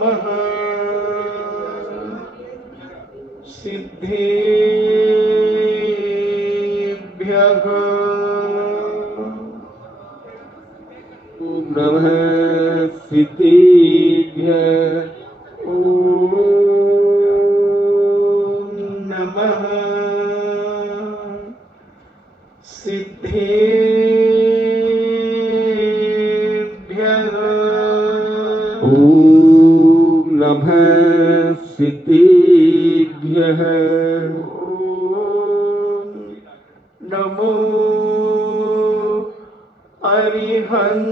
नमः सिद्धेभ्यः ओम नमः सिद्धेभ्यः ओम नमः सिद्धेभ्यः ओम नमः सिद्धेभ्यः ओम नमो अरिहन्ताणम्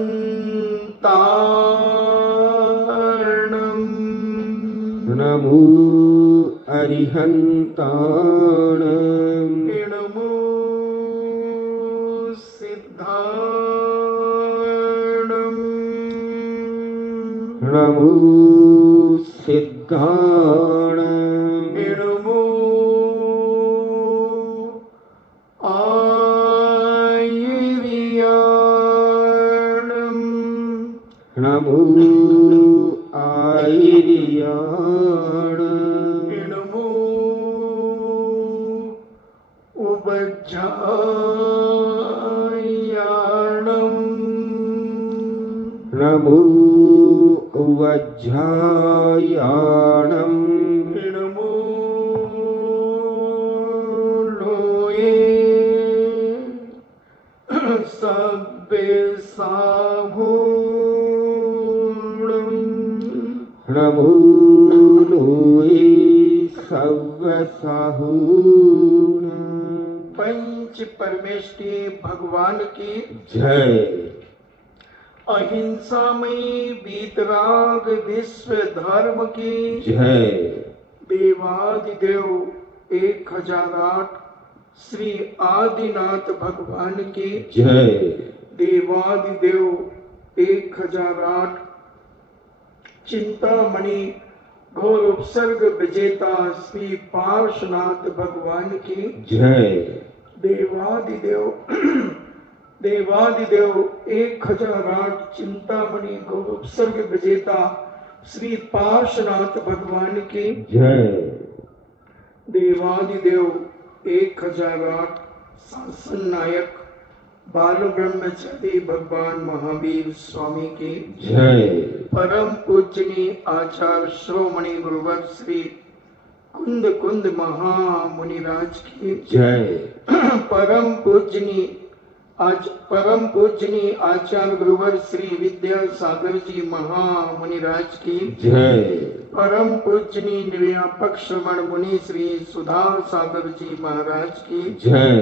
नमो अरिहन्ताणम् नमो सिद्धाणम् नमो सिद्धाणम् नमो आयर्याणम् नमो आयर्याणम् नमो उवज्झायाणम् नमो वज्झायाणम् नमो लोये सव्यसाभूणम् नमो लोये सव्यसाहूणम् पंच परमेष्टि भगवान की जय। अहिंसामयी वीतराग विश्व धर्म की जय। देवादिदेव 1008 श्री आदिनाथ भगवान की जय। देवादिदेव 1008 चिंतामणि घोर उपसर्ग विजेता श्री पार्श्वनाथ भगवान की जय। देवादिदेव 1008 चिंतामणि घोर उपसर्ग विजेता श्री पार्श्वनाथ भगवान की जय। देवादिदेव 1008 शासन नायक बाल ब्रह्मचारी भगवान महावीर स्वामी की जय। परम पूजनीय आचार्य श्रोमणि गुरुवर श्री कुंद कुंद महामुनिराज की जय। परम पूजनीय आचार्य गुरुवर श्री विद्यासागर जी महामुनिराज की जय। परम पूजनीय निर्यापक श्रवण मुनि श्री सुधा सागर जी महाराज की जय।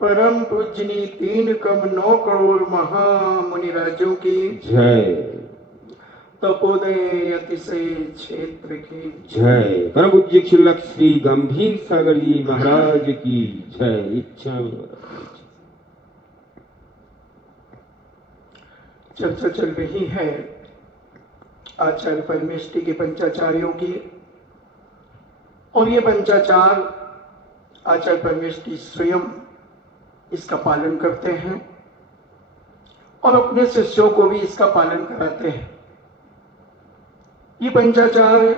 परम पूजनीय 3 कम 9 करोड़ महामुनिराजों की जय। तपोदय अतिशय क्षेत्र की जय। परम पूज्य क्षुल्लक श्री गंभीर सागर जी महाराज की जय। इच्छा चर्चा चल रही है आचार्य परमेष्टि के पंचाचार्यों की, और ये पंचाचार आचार्य परमेष्टि स्वयं इसका पालन करते हैं और अपने शिष्यों को भी इसका पालन कराते हैं। ये पंचाचार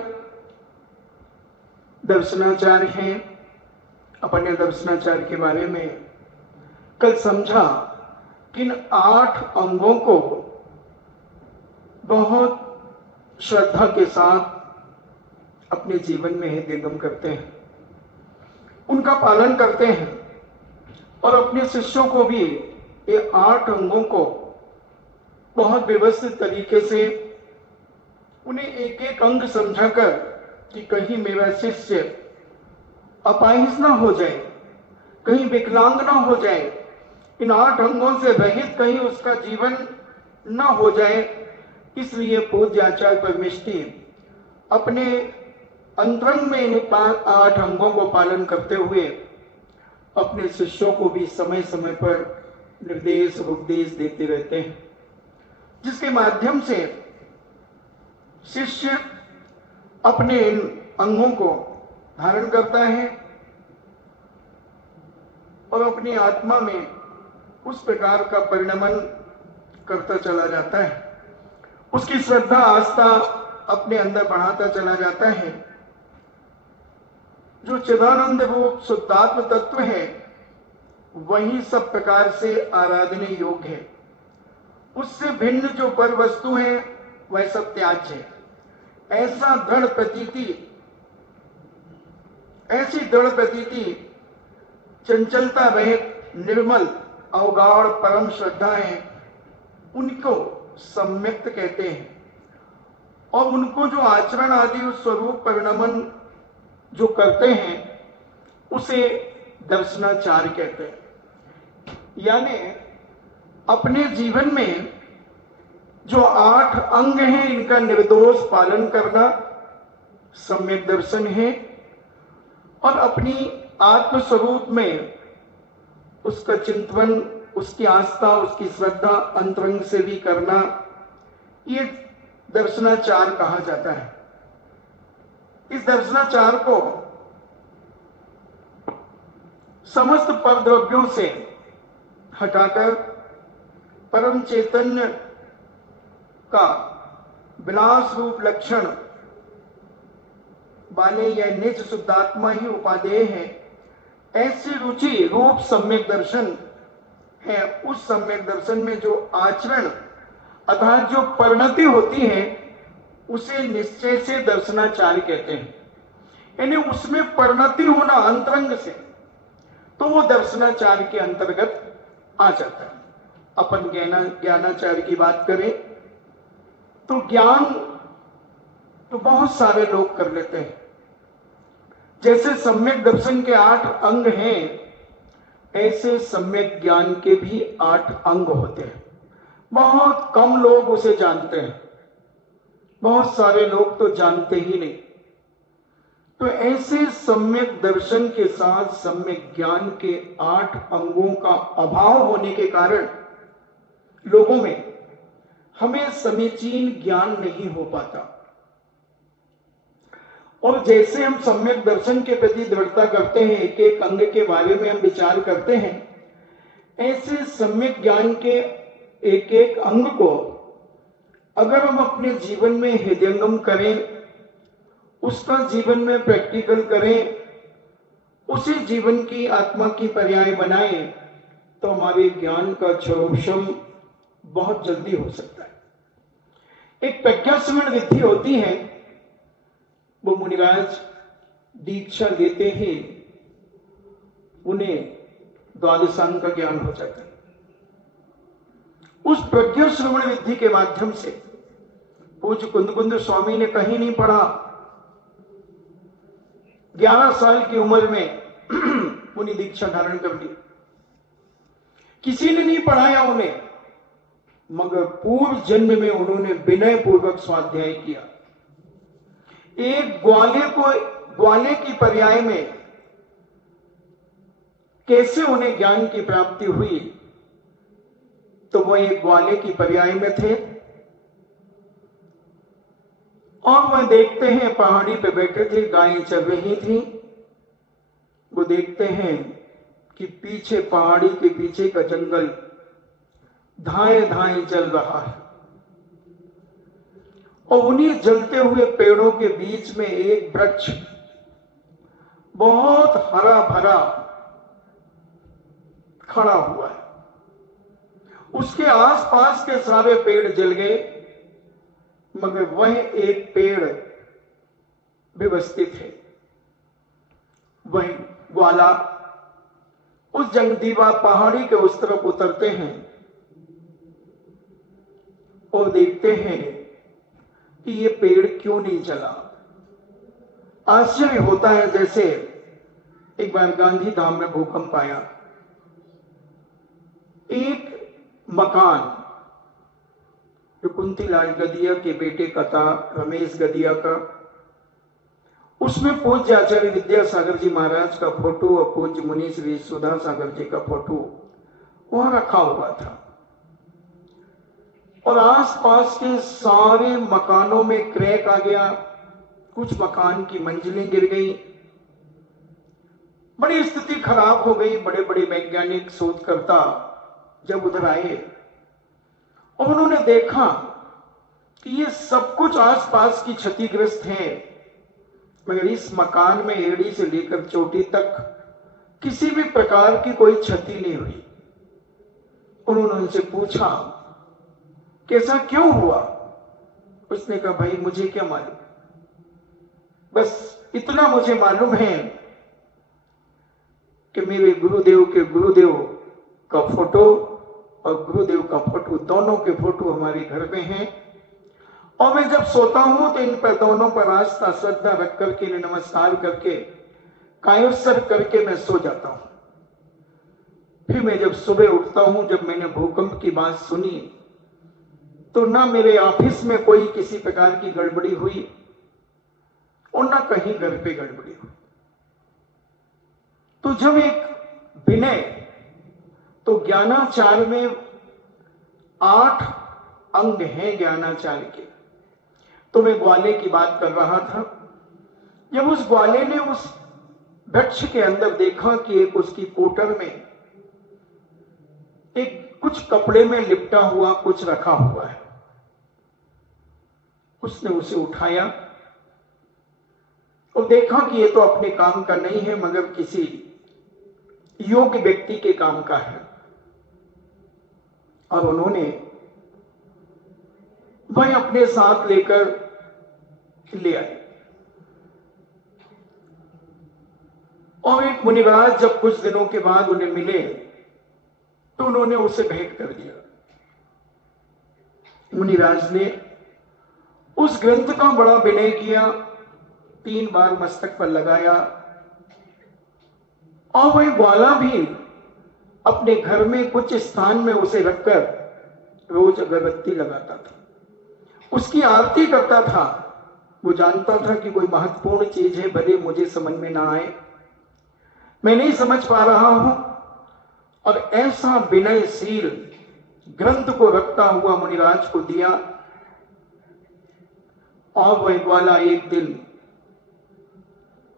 दर्शनाचार्य हैं। अपने दर्शनाचार्य के बारे में कल समझा कि इन 8 अंगों को बहुत श्रद्धा के साथ अपने जीवन में हृदयंगम करते हैं, उनका पालन करते हैं और अपने शिष्यों को भी ये 8 अंगों को बहुत व्यवस्थित तरीके से उन्हें एक एक अंग समझाकर कि कहीं मेरा शिष्य अपाहिज ना हो जाए, कहीं विकलांग ना हो जाए, इन 8 अंगों से रहित कहीं उसका जीवन ना हो जाए, इसलिए पूज्य आचार्य परमेष्टि अपने अंतरंग में इन 8 अंगों को पालन करते हुए अपने शिष्यों को भी समय समय पर निर्देश उपदेश देते रहते हैं, जिसके माध्यम से शिष्य अपने इन अंगों को धारण करता है और अपनी आत्मा में उस प्रकार का परिणमन करता चला जाता है। उसकी श्रद्धा आस्था अपने अंदर बढ़ाता चला जाता है। जो चिदानंद वो शुद्धात्म तत्व है वही सब प्रकार से आराधनीय योग्य है। उससे भिन्न जो पर वस्तु है वह सब त्याज्य है। ऐसी दृढ़ प्रतीति चंचलता रहित निर्मल अवगाढ़ परम श्रद्धाएं उनको सम्यक्त कहते हैं। और उनको जो आचरण आदि स्वरूप परिणमन जो करते हैं उसे दर्शनाचार कहते हैं। यानी अपने जीवन में जो 8 अंग हैं इनका निर्दोष पालन करना सम्यक दर्शन है। और अपनी आत्म स्वरूप में उसका चिंतन, उसकी आस्था, उसकी श्रद्धा अंतरंग से भी करना, ये दर्शनाचार कहा जाता है। इस दर्शनाचार को समस्त परद्रव्यों से हटाकर परम चैतन्य का विलास रूप लक्षण वाले यह निज शुद्धात्मा ही उपादेय है, ऐसी रुचि रूप सम्यक दर्शन है। उस सम्यक दर्शन में जो आचरण अर्थात जो परिणति होती है उसे निश्चय से दर्शनाचार्य कहते हैं। यानी उसमें परिणति होना अंतरंग से, तो वो दर्शनाचार्य के अंतर्गत आ जाता है। अपन ज्ञानाचार्य की बात करें तो ज्ञान तो बहुत सारे लोग कर लेते हैं। जैसे सम्यक दर्शन के 8 अंग हैं, ऐसे सम्यक ज्ञान के भी 8 अंग होते हैं। बहुत कम लोग उसे जानते हैं, बहुत सारे लोग तो जानते ही नहीं। तो ऐसे सम्यक दर्शन के साथ सम्यक ज्ञान के 8 अंगों का अभाव होने के कारण लोगों में हमें समीचीन ज्ञान नहीं हो पाता। और जैसे हम सम्यक दर्शन के प्रति दृढ़ता करते हैं, एक एक अंग के बारे में हम विचार करते हैं, ऐसे सम्यक ज्ञान के एक एक अंग को अगर हम अपने जीवन में हृदयंगम करें, उसका जीवन में प्रैक्टिकल करें, उसी जीवन की आत्मा की पर्याय बनाएं, तो हमारे ज्ञान का क्षरोक्षम बहुत जल्दी हो सकता है। एक प्रज्ञास्मरण विधि होती है, वो मुनिराज दीक्षा लेते ही उन्हें द्वादशांग का ज्ञान हो जाता है। उस प्रज्ञा श्रवण विधि के माध्यम से पूज्य कुंद स्वामी ने कहीं नहीं पढ़ा। 11 साल की उम्र में उन्हें दीक्षा धारण कर ली। किसी ने नहीं पढ़ाया उन्हें, मगर पूर्व जन्म में उन्होंने विनय पूर्वक स्वाध्याय किया। एक ग्वाले की पर्याय में कैसे उन्हें ज्ञान की प्राप्ति हुई, तो वो एक ग्वाले की पर्याय में थे। और वह देखते हैं पहाड़ी पे बैठे थे, गायें चल रही थी। वो देखते हैं कि पीछे पहाड़ी के पीछे का जंगल धाए धाए जल रहा है, और उन्हीं जलते हुए पेड़ों के बीच में एक वृक्ष बहुत हरा भरा खड़ा हुआ है। उसके आसपास के सारे पेड़ जल गए, मगर वह एक पेड़ व्यवस्थित है। वह ग्वाला उस जंगदीवा पहाड़ी के उस तरफ उतरते हैं और देखते हैं कि ये पेड़ क्यों नहीं जला। आश्चर्य होता है। जैसे एक बार गांधी धाम में भूकंप आया, एक मकान जो कुंतीलाल गदिया के बेटे का था, रमेश गदिया का, उसमें पूज्य आचार्य विद्यासागर जी महाराज का फोटो और पूज्य मुनि श्री सुधा सागर जी का फोटो वहां रखा हुआ था। और आसपास के सारे मकानों में क्रैक आ गया, कुछ मकान की मंजिलें गिर गई, बड़ी स्थिति खराब हो गई। बड़े बड़े वैज्ञानिक शोधकर्ता जब उधर आए और उन्होंने देखा कि ये सब कुछ आसपास की क्षतिग्रस्त है, मगर इस मकान में एड़ी से लेकर चोटी तक किसी भी प्रकार की कोई क्षति नहीं हुई। उन्होंने उनसे पूछा कैसा क्यों हुआ? उसने कहा भाई मुझे क्या मालूम, बस इतना मुझे मालूम है कि मेरे गुरुदेव के गुरुदेव का फोटो और गुरुदेव का फोटो, दोनों के फोटो हमारे घर में हैं, और मैं जब सोता हूं तो इन पर दोनों पर आस्था श्रद्धा रख करके, नमस्कार करके, कायोत्सर्ग करके मैं सो जाता हूं। फिर मैं जब सुबह उठता हूं, जब मैंने भूकंप की बात सुनी तो ना मेरे ऑफिस में कोई किसी प्रकार की गड़बड़ी हुई और ना कहीं घर पे गड़बड़ी हुई। तो जब एक विनय, तो ज्ञानाचार में 8 अंग हैं ज्ञानाचार के। तो मैं ग्वाले की बात कर रहा था। जब उस ग्वाले ने उस वृक्ष के अंदर देखा कि एक उसकी कोटर में एक कुछ कपड़े में लिपटा हुआ कुछ रखा हुआ है, उसने उसे उठाया और देखा कि ये तो अपने काम का नहीं है मगर किसी योग्य व्यक्ति के काम का है, और उन्होंने वह अपने साथ लेकर ले आए। और एक मुनिराज जब कुछ दिनों के बाद उन्हें मिले तो उन्होंने उसे भेंट कर दिया। मुनिराज ने उस ग्रंथ का बड़ा विनय किया, 3 बार मस्तक पर लगाया, और वह ग्वाला भी अपने घर में कुछ स्थान में उसे रखकर रोज अगरबत्ती लगाता था, उसकी आरती करता था। वो जानता था कि कोई महत्वपूर्ण चीज है, भले मुझे समझ में ना आए, मैं नहीं समझ पा रहा हूं, और ऐसा विनयशील ग्रंथ को रखता हुआ मुनिराज को दिया। और वह ग्वाला एक दिन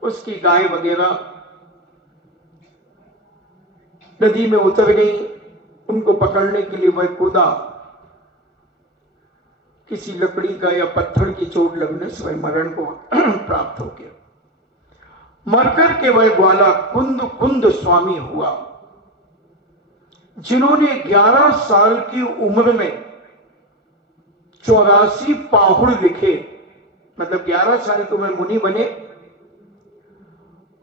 उसकी गाय वगैरह नदी में उतर गई, उनको पकड़ने के लिए वह कूदा, किसी लकड़ी का या पत्थर की चोट लगने से वह मरण को प्राप्त हो गया। मरकर के वह ग्वाला कुंद कुंद स्वामी हुआ, जिन्होंने 11 साल की उम्र में 84 पाहुड़ लिखे। मतलब 11 साल तो वह मुनि बने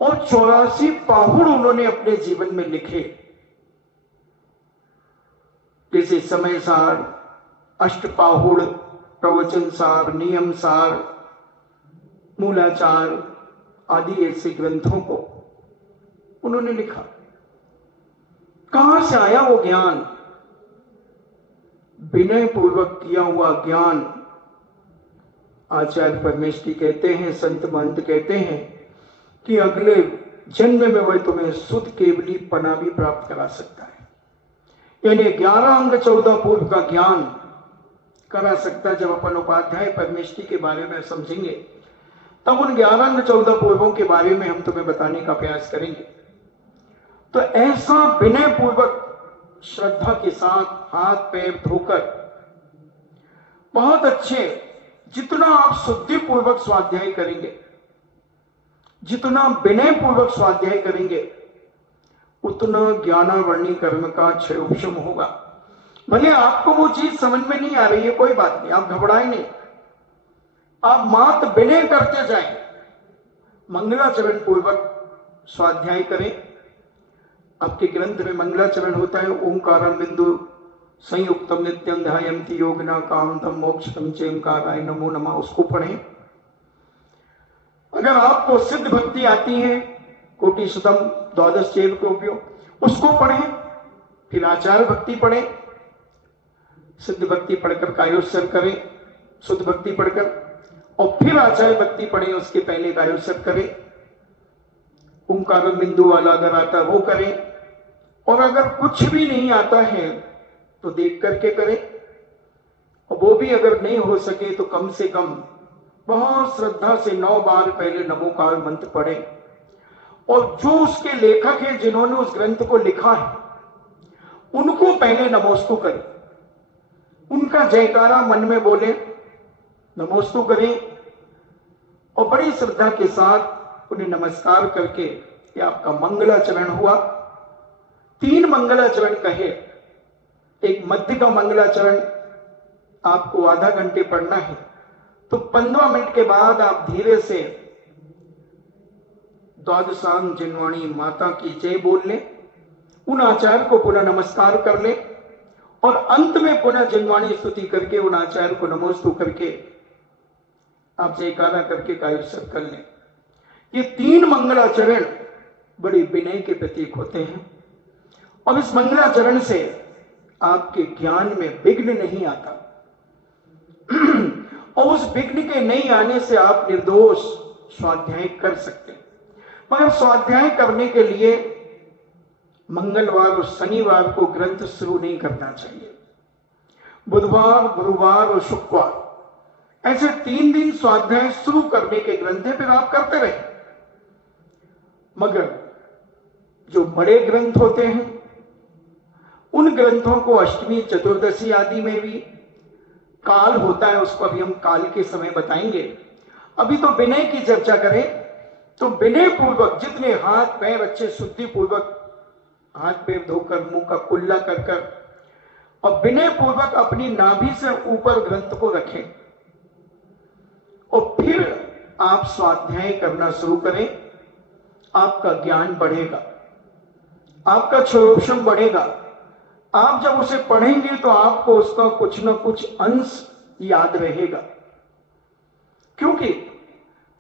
और 84 पाहुड़ उन्होंने अपने जीवन में लिखे, जैसे समय सार, अष्टपाहुड़, प्रवचन सार, नियम सार, मूलाचार आदि ऐसे ग्रंथों को उन्होंने लिखा। कहां से आया वो ज्ञान? विनय पूर्वक किया हुआ ज्ञान। आचार्य परमेश्वरी कहते हैं, संत महंत कहते हैं कि अगले जन्म में वह तुम्हें शुद्ध केवली पना भी प्राप्त करा सकता है, यानी 11 अंग 14 पूर्व का ज्ञान करा सकता है। जब अपन उपाध्याय परमेश्वरी के बारे में समझेंगे तब उन 11 अंग 14 पूर्वों के बारे में हम तुम्हें बताने का प्रयास करेंगे। तो ऐसा विनय पूर्वक श्रद्धा के साथ हाथ पैर धोकर बहुत अच्छे, जितना आप शुद्धि पूर्वक स्वाध्याय करेंगे, जितना विनय पूर्वक स्वाध्याय करेंगे, उतना ज्ञानावर्णी कर्म का क्षय उपशम होगा। भले आपको वो चीज समझ में नहीं आ रही है, कोई बात नहीं, आप घबराएं नहीं, आप मात्र विनय करते जाएं, मंगलाचरण पूर्वक स्वाध्याय करें। आपके ग्रंथ में मंगलाचरण होता है, ओंकारम बिंदु संयुक्तम नित्यम ध्यायन्ति योगिना कामतम मोक्षतम चेमकाराय नमो नमः, उसको पढ़ें। अगर आपको सिद्ध भक्ति आती है, कोटि शतम द्वादश चैव कोप्यो, उसको पढ़ें। फिर आचार्य भक्ति पढ़ें, सिद्ध भक्ति पढ़कर कायोत्सर्ग करें, शुद्ध भक्ति पढ़कर, और फिर आचार्य भक्ति पढ़ें, उसके पहले कायोत्सर्ग करें। ओंकार बिंदु वाला अगर आता है वो करें, और अगर कुछ भी नहीं आता है तो देख करके करें, और वो भी अगर नहीं हो सके तो कम से कम बहुत श्रद्धा से 9 बार पहले नमोकार मंत्र पढ़ें। और जो उसके लेखक हैं, जिन्होंने उस ग्रंथ को लिखा है, उनको पहले नमोस्तु करें, उनका जयकारा मन में बोले, नमोस्तु करें और बड़ी श्रद्धा के साथ उन्हें नमस्कार करके ये आपका मंगलाचरण हुआ। 3 मंगलाचरण कहे, एक मध्य का मंगलाचरण आपको आधा घंटे पढ़ना है, तो 15 मिनट के बाद आप धीरे से द्वादशांग जिनवाणी माता की जय बोल लें, उन आचार्य को पुनः नमस्कार कर लें और अंत में पुनः जिनवाणी स्तुति करके उन आचार्य को नमोस्तु करके आप जयकारा करके कायस्थ कर लें। ये 3 मंगलाचरण बड़ी विनय के प्रतीक होते हैं और इस मंगलाचरण से आपके ज्ञान में विघ्न नहीं आता और उस विघ्न के नहीं आने से आप निर्दोष स्वाध्याय कर सकते हैं। मगर स्वाध्याय करने के लिए मंगलवार और शनिवार को ग्रंथ शुरू नहीं करना चाहिए। बुधवार, गुरुवार और शुक्रवार ऐसे 3 दिन स्वाध्याय शुरू करने के ग्रंथ है, फिर आप करते रहे। मगर जो बड़े ग्रंथ होते हैं उन ग्रंथों को अष्टमी, चतुर्दशी आदि में भी काल होता है, उसको अभी हम काल के समय बताएंगे। अभी तो विनय की चर्चा करें तो विनय पूर्वक जितने हाथ पैर अच्छे शुद्धि पूर्वक हाथ पैर धोकर मुंह का कुल्ला कर कर और विनय पूर्वक अपनी नाभि से ऊपर ग्रंथ को रखें और फिर आप स्वाध्याय करना शुरू करें। आपका ज्ञान बढ़ेगा, आपका क्षरोक्षम बढ़ेगा। आप जब उसे पढ़ेंगे तो आपको उसका कुछ ना कुछ अंश याद रहेगा, क्योंकि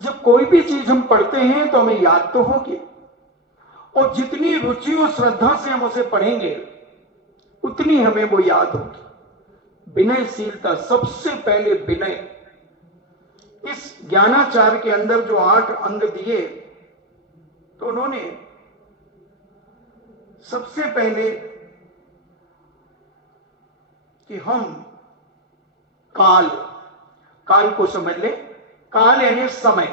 जब कोई भी चीज हम पढ़ते हैं तो हमें याद तो होगी और जितनी रुचि और श्रद्धा से हम उसे पढ़ेंगे उतनी हमें वो याद होगी। विनयशीलता, सबसे पहले विनय। इस ज्ञानाचार के अंदर जो 8 अंग दिए तो उन्होंने सबसे पहले कि हम काल को समझ ले। काल यानी समय,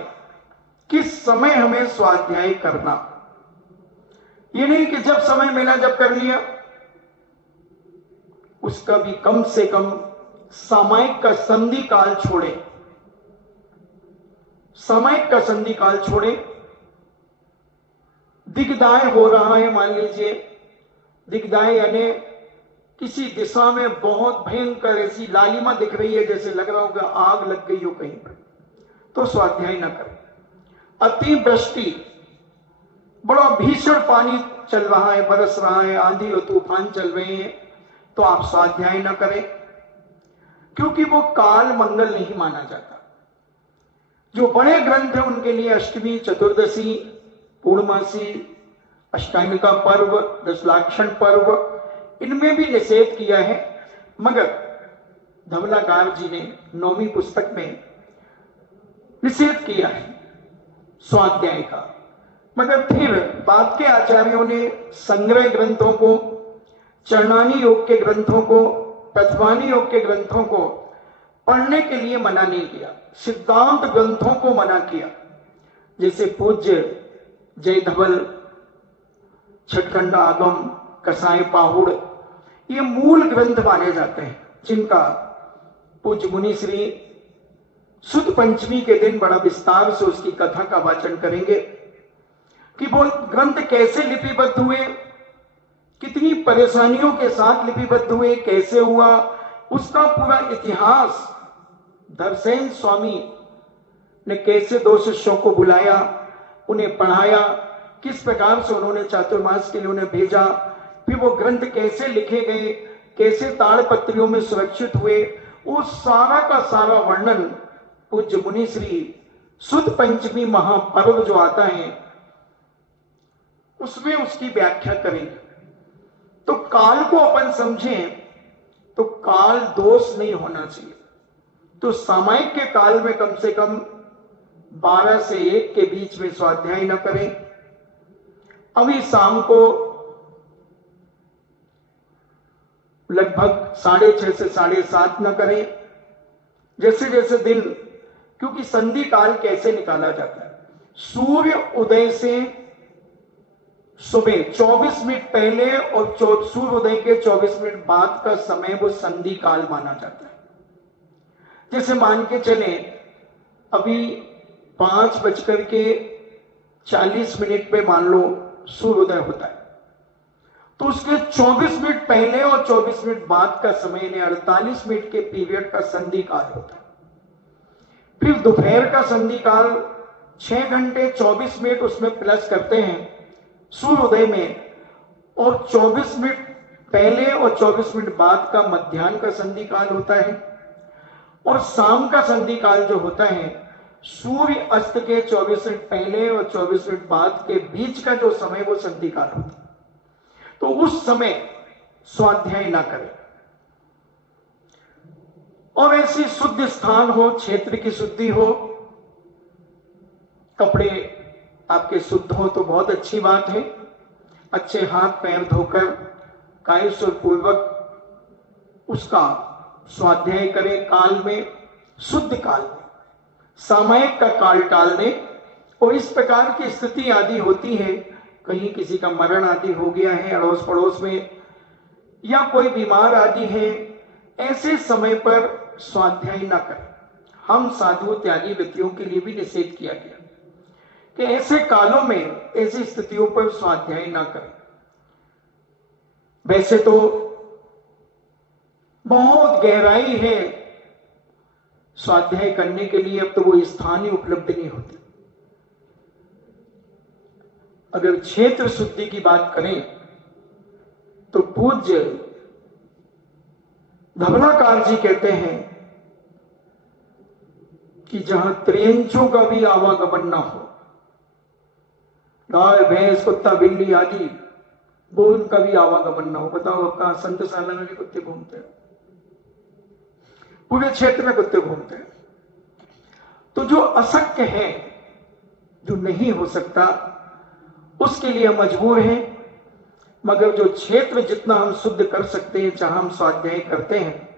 किस समय हमें स्वाध्याय करना। ये नहीं कि जब समय मिला जब कर लिया, उसका भी कम से कम सामयिक का संधि काल छोड़े। सामयिक का संधि काल छोड़े। दिग्दाय हो रहा है, मान लीजिए दिग्दाय यानी किसी दिशा में बहुत भयंकर ऐसी लालिमा दिख रही है, जैसे लग रहा होगा आग लग गई हो कहीं पर, तो स्वाध्याय न करें। अतिवृष्टि, बड़ा भीषण पानी चल रहा है, बरस रहा है, आंधी और तूफान चल रहे हैं, तो आप स्वाध्याय न करें, क्योंकि वो काल मंगल नहीं माना जाता। जो बड़े ग्रंथ हैं उनके लिए अष्टमी, चतुर्दशी, पूर्णमासी, अष्टामिका पर्व, दशलाक्षण पर्व, इनमें भी निषेध किया है। मगर धवलाकार जी ने 9वीं पुस्तक में निषेध किया है स्वाध्याय का। मगर फिर बाद के आचार्यों ने संग्रह ग्रंथों को, चरणानी योग के ग्रंथों को, प्रथमानी योग के ग्रंथों को पढ़ने के लिए मना नहीं किया, सिद्धांत ग्रंथों को मना किया। जैसे पूज्य जय धवल, छठखंड आगम, कसाय पाहुड़, ये मूल ग्रंथ माने जाते हैं, जिनका पूज्य मुनि श्री शुद्ध पंचमी के दिन बड़ा विस्तार से उसकी कथा का वाचन करेंगे कि वो ग्रंथ कैसे लिपिबद्ध हुए, कितनी परेशानियों के साथ लिपिबद्ध हुए, कैसे हुआ, उसका पूरा इतिहास धरसेन स्वामी ने कैसे 2 शिष्यों को बुलाया, उन्हें पढ़ाया, किस प्रकार से उन्होंने चातुर्मास के लिए उन्हें भेजा, फिर वो ग्रंथ कैसे लिखे गए, कैसे ताड़पत्रियों में सुरक्षित हुए, वो सारा का सारा वर्णन पूज्य मुनि श्री शुद्ध पंचमी महापर्व जो आता है उसमें उसकी व्याख्या करेंगे। तो काल को अपन समझें तो काल दोष नहीं होना चाहिए। तो सामयिक के काल में कम से कम 12 से 1 के बीच में स्वाध्याय न करें। अभी शाम को लगभग 6:30 से 7:30 न करें। जैसे जैसे दिन, क्योंकि संधि काल कैसे निकाला जाता है, सूर्य उदय से सुबह 24 मिनट पहले और सूर्य उदय के 24 मिनट बाद का समय वो संधि काल माना जाता है। जैसे मान के चले अभी 5:40 पे मान लो सूर्योदय होता है, तो उसके 24 मिनट पहले और 24 मिनट बाद का समय यानी 48 मिनट के पीरियड का संधि काल होता है। फिर दोपहर का संधि काल 6 घंटे 24 मिनट उसमें प्लस करते हैं सूर्योदय में, और 24 मिनट पहले और 24 मिनट बाद का मध्याह्न का संधि काल होता है। और शाम का संधि काल जो होता है सूर्य अस्त के 24 मिनट पहले और 24 मिनट बाद के बीच का जो समय वो संधि काल होता है। तो उस समय स्वाध्याय ना करें, और ऐसी शुद्ध स्थान हो, क्षेत्र की शुद्धि हो, कपड़े आपके शुद्ध हो तो बहुत अच्छी बात है। अच्छे हाथ पैर धोकर कायस्वर पूर्वक उसका स्वाध्याय करें काल में, शुद्ध काल में, सामयिक का काल टाल दें। और इस प्रकार की स्थिति आदि होती है, कहीं किसी का मरण आदि हो गया है अड़ोस पड़ोस में, या कोई बीमार आदि है, ऐसे समय पर स्वाध्याय न करें। हम साधु त्यागी व्यक्तियों के लिए भी निषेध किया गया कि ऐसे कालों में ऐसी स्थितियों पर स्वाध्याय न करें। वैसे तो बहुत गहराई है स्वाध्याय करने के लिए, अब तो वो स्थान ही उपलब्ध नहीं होते। अगर क्षेत्र शुद्धि की बात करें तो पूज्य धवलाकार जी कहते हैं कि जहां त्रियंचों का भी आवागमन ना हो, गाय भैंस कुत्ता बिल्ली आदि वो उनका भी आवागमन ना हो। बताओ अब कहां संतशाला में भी कुत्ते घूमते हैं, पूरे क्षेत्र में कुत्ते घूमते हैं। तो जो अशक्य है, जो नहीं हो सकता, उसके लिए हम मजबूर हैं। मगर जो क्षेत्र जितना हम शुद्ध कर सकते हैं, जहां हम स्वाध्याय करते हैं,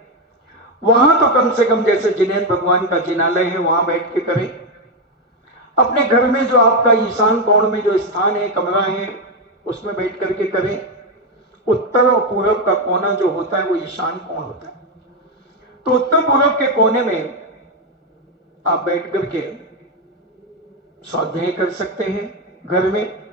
वहां तो कम से कम जैसे जिनेन्द्र भगवान का जिनालय है वहां बैठ के करें। अपने घर में जो आपका ईशान कोण में जो स्थान है, कमरा है, उसमें बैठ करके करें। उत्तर और पूरब का कोना जो होता है वो ईशान कोण होता है। तो उत्तर पूरब के कोने में आप बैठ करके स्वाध्याय कर सकते हैं घर में।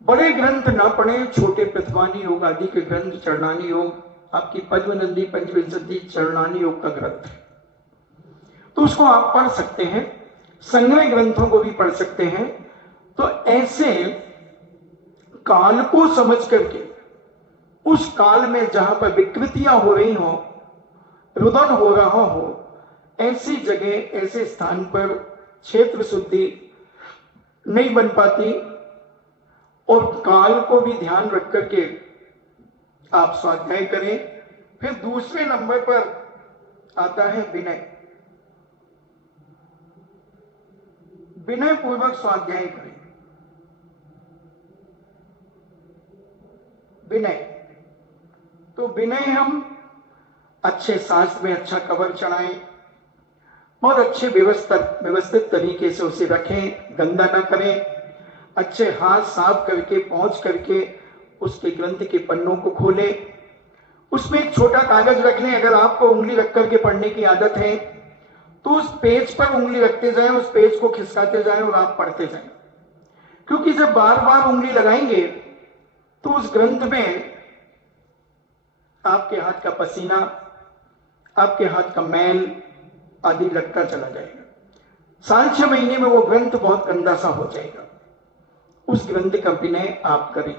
बड़े ग्रंथ ना पढ़े, छोटे प्रतिभानी योग आदि के ग्रंथ, चरणानी योग, आपकी पद्मनंदी पंचविंशति चरणानी योग का ग्रंथ है, तो उसको आप पढ़ सकते हैं। संग्रह ग्रंथों को भी पढ़ सकते हैं। तो ऐसे काल को समझ करके, उस काल में जहां पर विकृतियां हो रही हो, रुदन हो रहा हो, ऐसी जगह, ऐसे स्थान पर क्षेत्र शुद्धि नहीं बन पाती, और काल को भी ध्यान रख करके आप स्वाध्याय करें। फिर दूसरे नंबर पर आता है विनय। विनय पूर्वक स्वाध्याय करें। विनय, तो विनय हम अच्छे शास्त्र में अच्छा कवर चढ़ाएं, बहुत अच्छे व्यवस्थित तरीके से उसे रखें, गंदा ना करें। अच्छे हाथ साफ करके पहुंच करके उसके ग्रंथ के पन्नों को खोलें। उसमें एक छोटा कागज रख लें। अगर आपको उंगली रख करके पढ़ने की आदत है तो उस पेज पर उंगली रखते जाएं, उस पेज को खिसकाते जाएं और आप पढ़ते जाएं। क्योंकि जब बार बार उंगली लगाएंगे तो उस ग्रंथ में आपके हाथ का पसीना, आपके हाथ का मैल आदि लगता चला जाएगा। 5-6 महीने में वो ग्रंथ बहुत गंदा सा हो जाएगा। उस ग्रंथ का विनय आप करें।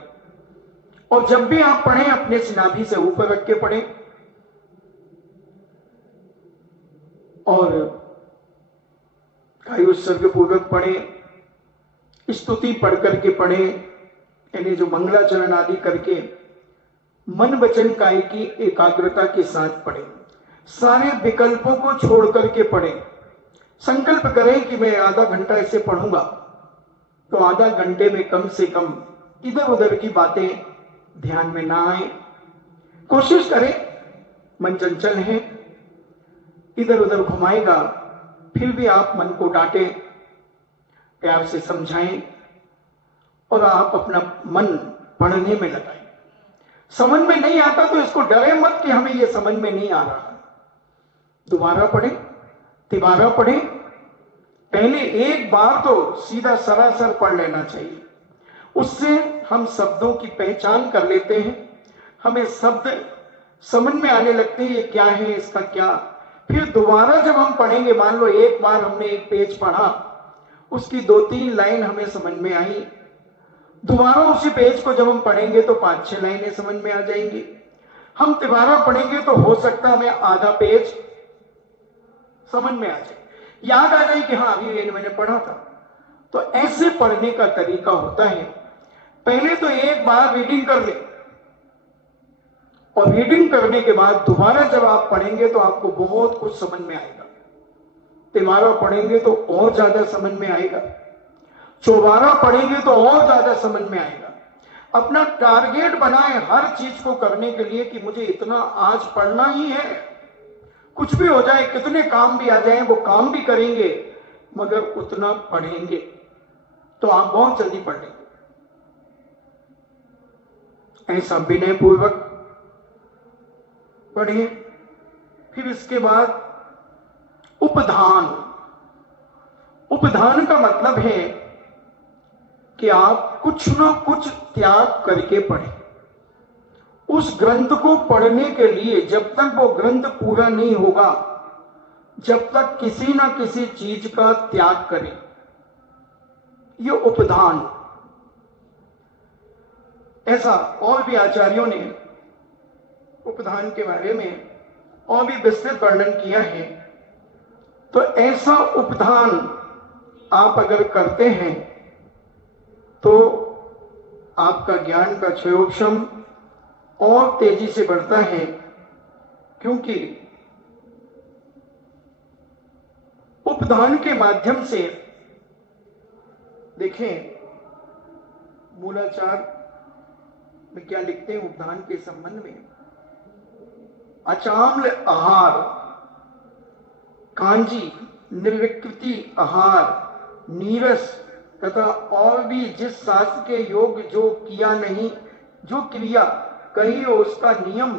और जब भी आप पढ़ें, अपने सिनाभी से ऊपर रख के पढ़ें, और कायोत्सर्ग पूर्वक पढ़ें, स्तुति पढ़ करके पढ़ें, यानी जो मंगलाचरण आदि करके मन वचन काय की एकाग्रता के साथ पढ़ें। सारे विकल्पों को छोड़ करके पढ़ें। संकल्प करें कि मैं आधा घंटा ऐसे पढ़ूंगा, तो आधा घंटे में कम से कम इधर उधर की बातें ध्यान में ना आए। कोशिश करें, मन चंचल है, इधर उधर घुमाएगा, फिर भी आप मन को डांटें, प्यार से समझाएं और आप अपना मन पढ़ने में लगाएं। समझ में नहीं आता तो इसको डरे मत कि हमें ये समझ में नहीं आ रहा। दोबारा पढ़ें, तिबारा पढ़ें। पहले एक बार तो सीधा सरासर पढ़ लेना चाहिए, उससे हम शब्दों की पहचान कर लेते हैं, हमें शब्द समझ में आने लगते हैं ये क्या है, इसका क्या। फिर दोबारा जब हम पढ़ेंगे, मान लो एक बार हमने एक पेज पढ़ा, उसकी 2-3 लाइन हमें समझ में आई, दोबारा उसी पेज को जब हम पढ़ेंगे तो 5-6 लाइनें समझ में आ जाएंगी। हम तिबारा पढ़ेंगे तो हो सकता है हमें आधा पेज समझ में आ जाए, याद आ जाए कि हाँ अभी ये मैंने पढ़ा था। तो ऐसे पढ़ने का तरीका होता है, पहले तो एक बार रीडिंग कर ले, और रीडिंग करने के बाद दोबारा जब आप पढ़ेंगे तो आपको बहुत कुछ समझ में आएगा। तिबारा पढ़ेंगे तो और ज्यादा समझ में आएगा, चौबारा पढ़ेंगे तो और ज्यादा समझ में आएगा। अपना टारगेट बनाए हर चीज को करने के लिए कि मुझे इतना आज पढ़ना ही है, कुछ भी हो जाए, कितने काम भी आ जाए, वो काम भी करेंगे, मगर उतना पढ़ेंगे तो आप बहुत जल्दी पढ़ लेंगे। ऐसा विनय पूर्वक पढ़िए। फिर इसके बाद उपधान। उपधान का मतलब है कि आप कुछ ना कुछ त्याग करके पढ़ें। उस ग्रंथ को पढ़ने के लिए जब तक वो ग्रंथ पूरा नहीं होगा, जब तक किसी ना किसी चीज का त्याग करें, ये उपधान। ऐसा और भी आचार्यों ने उपधान के बारे में और भी विस्तृत वर्णन किया है। तो ऐसा उपधान आप अगर करते हैं तो आपका ज्ञान का क्षयोक्षम और तेजी से बढ़ता है, क्योंकि उपधान के माध्यम से देखें मूलाचार में क्या लिखते हैं उपधान के संबंध में। अचाम्ल आहार, कांजी, निर्विकृति आहार, नीरस तथा और भी जिस शास्त्र के योग जो किया नहीं, जो क्रिया कही हो उसका नियम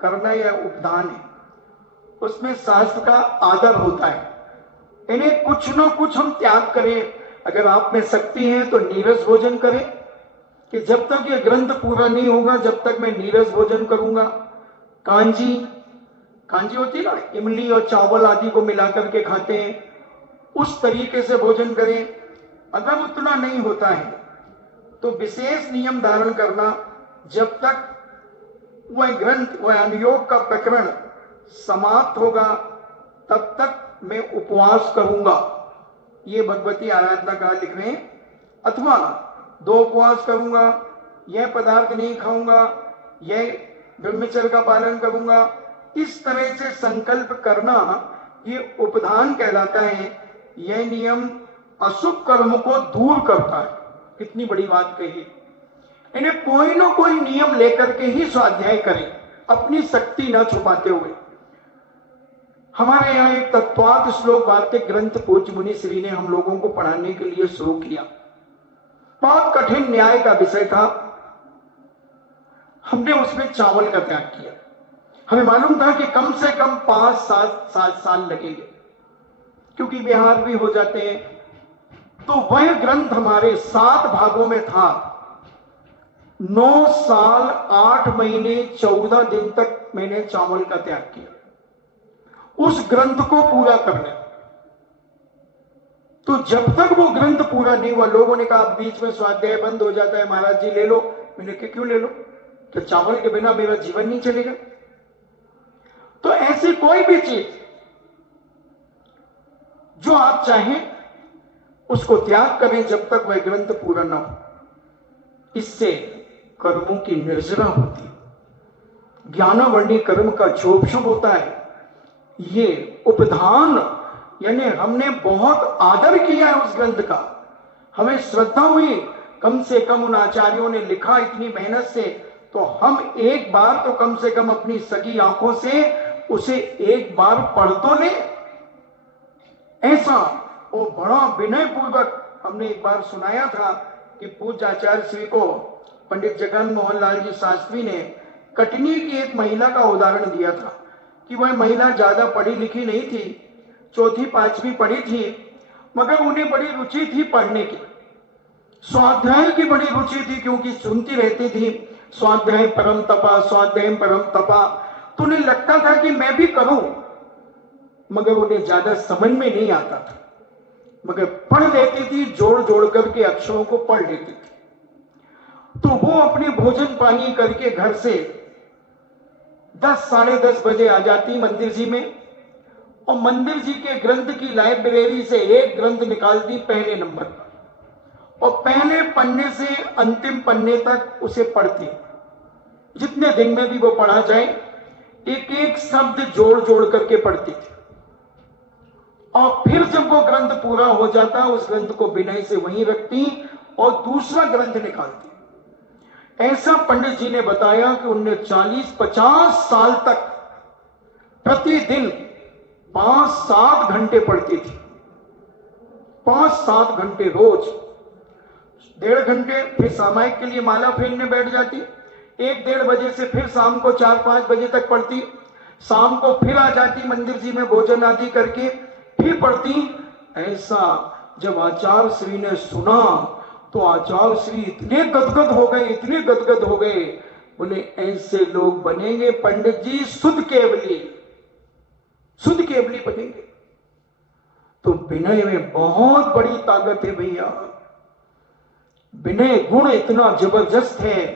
करना यह उपधान है। उसमें शास्त्र का आदर होता है, इन्हें कुछ न कुछ हम त्याग करें। अगर आप में शक्ति है तो नीरस भोजन करें, कि जब तक ये ग्रंथ पूरा नहीं होगा जब तक मैं नीरस भोजन करूंगा। कांजी, कांजी होती है ना, इमली और चावल आदि को मिलाकर के खाते हैं, उस तरीके से भोजन करें। अगर उतना नहीं होता है तो विशेष नियम धारण करना, जब तक वह ग्रंथ, वह अनुयोग का प्रकरण समाप्त होगा तब तक मैं उपवास करूंगा। ये भगवती आराधना का लिख रहे हैं। अथवा 2 उपवास करूंगा, यह पदार्थ नहीं खाऊंगा, यह ब्रह्मचर्य का पालन करूंगा, इस तरह से संकल्प करना ये उपधान कहलाता है। यह नियम अशुभ कर्म को दूर करता है। कितनी बड़ी बात कही। इन्हें कोई ना कोई नियम लेकर के ही स्वाध्याय करें, अपनी शक्ति न छुपाते हुए। हमारे यहाँ एक तत्वार्थ श्लोक वार्तिक ग्रंथ पूज्य मुनि श्री ने हम लोगों को पढ़ाने के लिए शुरू किया। बहुत कठिन न्याय का विषय था, हमने उसमें चावल का त्याग किया। हमें मालूम था कि कम से कम 5-7 साल लगेंगे, क्योंकि बिहार भी हो जाते हैं। तो वह ग्रंथ हमारे 7 भागों में था। 9 साल 8 महीने 14 दिन तक मैंने चावल का त्याग किया उस ग्रंथ को पूरा करने। तो जब तक वो ग्रंथ पूरा नहीं हुआ, लोगों ने कहा बीच में स्वाध्याय बंद हो जाता है, महाराज जी ले लो। मैंने कहा क्यों ले लो, तो चावल के बिना मेरा जीवन नहीं चलेगा। तो ऐसी कोई भी चीज जो आप चाहें उसको त्याग करें जब तक वह ग्रंथ पूरा ना हो। इससे कर्मों की निर्जरा होती है, ज्ञानावर्णी कर्म का क्षोभ होता है। ये उपधान यानी हमने बहुत आदर किया है उस ग्रंथ का, हमें श्रद्धा हुई, कम से कम उन आचार्यों ने लिखा इतनी मेहनत से, तो हम एक बार तो कम से कम अपनी सगी आंखों से उसे एक बार पढ़ तो ले। ऐसा वो बड़ा विनय पूर्वक हमने एक बार सुनाया था कि पूज्य आचार्य श्री को पंडित जगन मोहन लाल जी शास्त्री ने कटनी की एक महिला का उदाहरण दिया था। कि वह महिला ज्यादा पढ़ी लिखी नहीं थी, चौथी पांचवी पढ़ी थी, मगर उन्हें बड़ी रुचि थी पढ़ने की, स्वाध्याय की बड़ी रुचि थी, क्योंकि सुनती रहती थी स्वाध्याय परम तपा, स्वाध्याय परम तपा। तो उन्हें लगता था कि मैं भी करूं, मगर उन्हें ज्यादा समझ में नहीं आता था, मगर पढ़ लेती थी, जोड़ जोड़ करके अक्षरों को पढ़ लेती थी। तो वो अपने भोजन पानी करके घर से 10 साढ़े 10 बजे आ जाती मंदिर जी में, और मंदिर जी के ग्रंथ की लाइब्रेरी से एक ग्रंथ निकालती पहले नंबर पर, और पहले पन्ने से अंतिम पन्ने तक उसे पढ़ती। जितने दिन में भी वो पढ़ा जाए, एक एक शब्द जोड़ जोड़ करके पढ़ती थी। और फिर जब वो ग्रंथ पूरा हो जाता, उस ग्रंथ को विनय से वहीं रखती और दूसरा ग्रंथ निकालती। ऐसा पंडित जी ने बताया कि उनने 40-50 साल तक प्रतिदिन 5-7 घंटे पढ़ती थी, 5-7 घंटे रोज, 1.5 घंटे फिर सामायिक के लिए माला फेरने बैठ जाती, 1-1.5 बजे से फिर शाम को 4-5 बजे तक पढ़ती, शाम को फिर आ जाती मंदिर जी में भोजन आदि करके, फिर पढ़ती। ऐसा जब आचार्य श्री ने सुना तो आचार्य श्री इतने गदगद हो गए, इतने गदगद हो गए, बोले ऐसे लोग बनेंगे पंडित जी, शुद्ध केवली, शुद्ध केवली बनेंगे। तो विनय में बहुत बड़ी ताकत है भैया, विनय गुण इतना जबरदस्त है।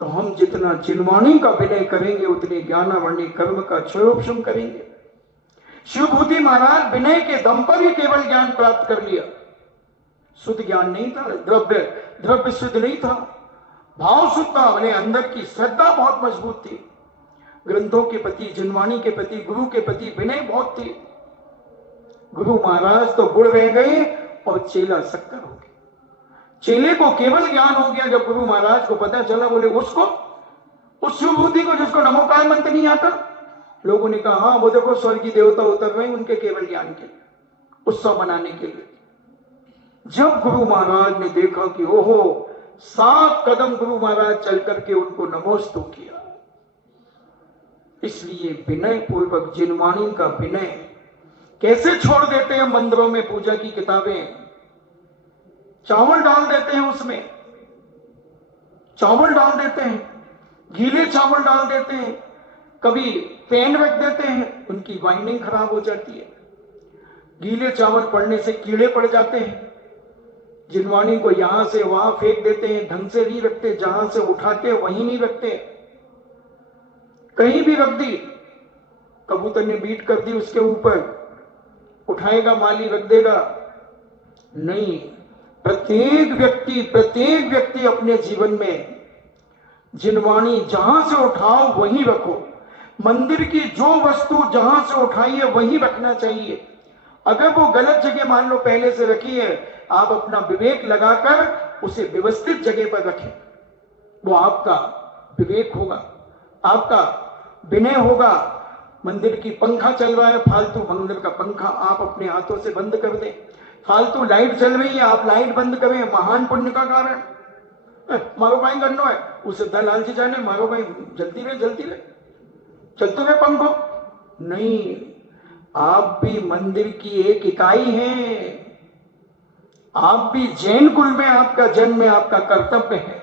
तो हम जितना जिनवाणी का विनय करेंगे, उतने ज्ञानावणी कर्म का क्षयोपशम करेंगे। शिवभूति महाराज विनय के दम पर ही केवल ज्ञान प्राप्त कर लिया, शुद्ध ज्ञान नहीं था, द्रव्य शुद्ध नहीं था, भाव शुद्ध था, उन्हें अंदर की श्रद्धा बहुत मजबूत थी, ग्रंथों के प्रति, जिनवाणी के प्रति, गुरु के प्रति विनय बहुत थी। गुरु महाराज तो गुड़ रह गए और चेला शक्कर हो गया। चेले को केवल ज्ञान हो गया जब गुरु महाराज को पता चला। बोले उसको, उस शिवभूति को जिसको नमोकार मंत्र नहीं आता, लोगों ने कहा हाँ वो देखो स्वर्गीय देवता उतर रहे हैं उनके केवल ज्ञान के उत्सव मनाने के लिए। जब गुरु महाराज ने देखा कि ओहो, 7 कदम गुरु महाराज चल करके उनको नमोस्तु किया। इसलिए विनय पूर्वक जिनवाणी का विनय कैसे छोड़ देते हैं मंदिरों में पूजा की किताबें, चावल डाल देते हैं उसमें, चावल डाल देते हैं, गीले चावल डाल देते हैं, कभी पेन रख देते हैं, उनकी बाइंडिंग खराब हो जाती है। गीले चावल पड़ने से कीड़े पड़ जाते हैं, जिनवाणी को यहां से वहां फेंक देते हैं, ढंग से नहीं रखते, जहां से उठाते वहीं नहीं रखते, कहीं भी रख दी, कबूतर ने बीट कर दी उसके ऊपर, उठाएगा माली रख देगा, नहीं। प्रत्येक व्यक्ति अपने जीवन में जिनवाणी जहां से उठाओ वहीं रखो। मंदिर की जो वस्तु जहां से उठाई है वहीं रखना चाहिए। अगर वो गलत जगह मान लो पहले से रखी है, आप अपना विवेक लगाकर उसे व्यवस्थित जगह पर रखें, वो आपका विवेक होगा, आपका विनय होगा। मंदिर की पंखा चल रहा है, फालतू मंदिर का पंखा आप अपने हाथों से बंद कर दें। फालतू लाइट चल रही है, आप लाइट बंद करें, महान पुण्य का कारण। मारो भाई गन्नो है, उसे दलाल से जाने, मारो भाई जलती रहे चलते रहे पंखो। नहीं, आप भी मंदिर की एक इकाई हैं, आप भी जैन कुल में आपका जन्म है, आपका कर्तव्य है।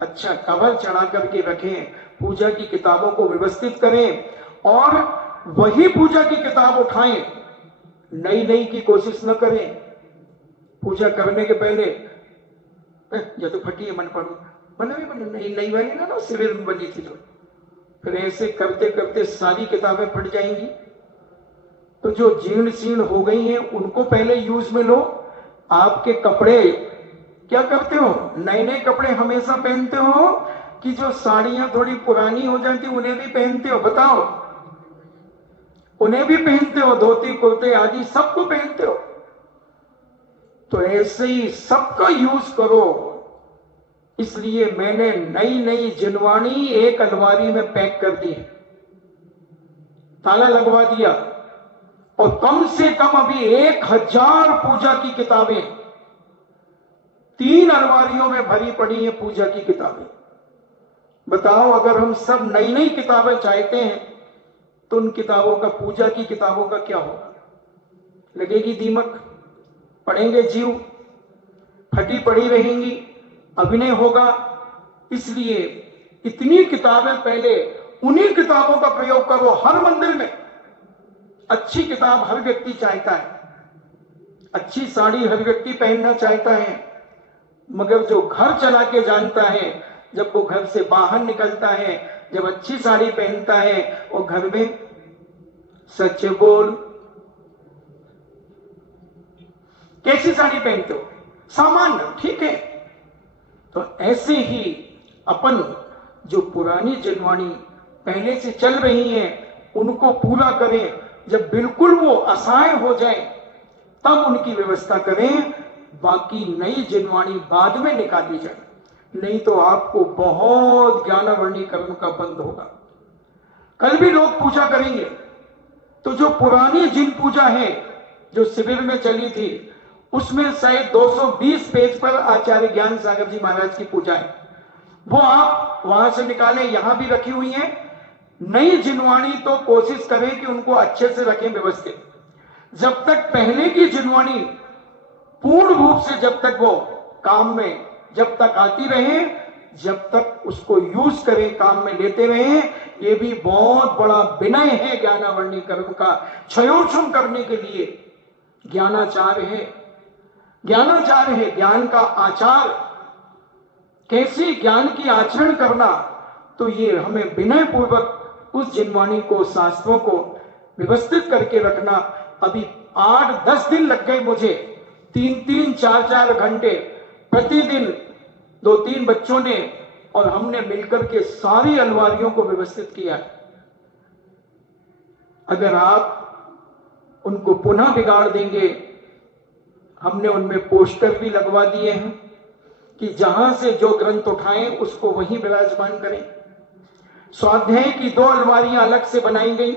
अच्छा कवर चढ़ा करके रखें, पूजा की किताबों को व्यवस्थित करें, और वही पूजा की किताब उठाएं, नई की कोशिश न करें। पूजा करने के पहले या तो फटी है मन पढ़ू, नई वाली ना सिविल में बनी थी जो, फिर ऐसे करते करते सारी किताबें फट जाएंगी। तो जो जीर्ण शीर्ण हो गई हैं उनको पहले यूज में लो। आपके कपड़े क्या करते हो, नए कपड़े हमेशा पहनते हो कि जो साड़ियां थोड़ी पुरानी हो जाती उन्हें भी पहनते हो, बताओ? उन्हें भी पहनते हो, धोती कुर्ते आदि सबको पहनते हो। तो ऐसे ही सबका यूज करो। इसलिए मैंने नई जिनवाणी एक अलमारी में पैक कर दी, ताला लगवा दिया, और कम से कम अभी 1000 पूजा की किताबें 3 अलमारियों में भरी पड़ी हैं पूजा की किताबें। बताओ, अगर हम सब नई किताबें चाहते हैं तो उन किताबों का, पूजा की किताबों का क्या होगा? लगेगी दीमक, पढ़ेंगे जीव, फटी पड़ी रहेंगी, अभिनय होगा। इसलिए इतनी किताबें, पहले उन्हीं किताबों का प्रयोग करो हर मंदिर में। अच्छी किताब हर व्यक्ति चाहता है, अच्छी साड़ी हर व्यक्ति पहनना चाहता है, मगर जो घर चला के जानता है, जब वो घर से बाहर निकलता है, जब अच्छी साड़ी पहनता है, वो घर में सच बोल, कैसी साड़ी पहनते हो? सामान्य, ठीक है। तो ऐसे ही अपन जो पुरानी जिनवाणी पहले से चल रही है उनको पूरा करें। जब बिल्कुल वो असहाय हो जाए तब उनकी व्यवस्था करें, बाकी नई जिनवाणी बाद में निकाली जाए, नहीं तो आपको बहुत ज्ञानावर्णीकरण का बंद होगा। कल भी लोग पूजा करेंगे तो जो पुरानी जिन पूजा है जो शिविर में चली थी, उसमें शायद 220 पेज पर आचार्य ज्ञान सागर जी महाराज की पूजा है, वो आप वहां से निकालें, यहां भी रखी हुई है। नई जिनवाणी तो कोशिश करें कि उनको अच्छे से रखें, व्यवस्थित। जब तक पहले की जिनवाणी पूर्ण रूप से, जब तक वो काम में जब तक आती रहे, जब तक उसको यूज करें, काम में लेते रहे। ये भी बहुत बड़ा विनय है ज्ञानावर्णीकरण का, क्षयोक्षम करने के लिए ज्ञानाचार है। ज्ञानाचार है ज्ञान का आचार, कैसे ज्ञान की आचरण करना। तो ये हमें विनय पूर्वक उस जिनवाणी को, शास्त्रों को व्यवस्थित करके रखना। अभी 8-10 दिन लग गए मुझे, 3-3, 4-4 घंटे प्रतिदिन 2-3 बच्चों ने और हमने मिलकर के सारी अलमारियों को व्यवस्थित किया। अगर आप उनको पुनः बिगाड़ देंगे, हमने उनमें पोस्टर भी लगवा दिए हैं कि जहां से जो ग्रंथ उठाएं उसको वहीं विराजमान करें। स्वाध्याय की 2 अलमारियां अलग से बनाई गई,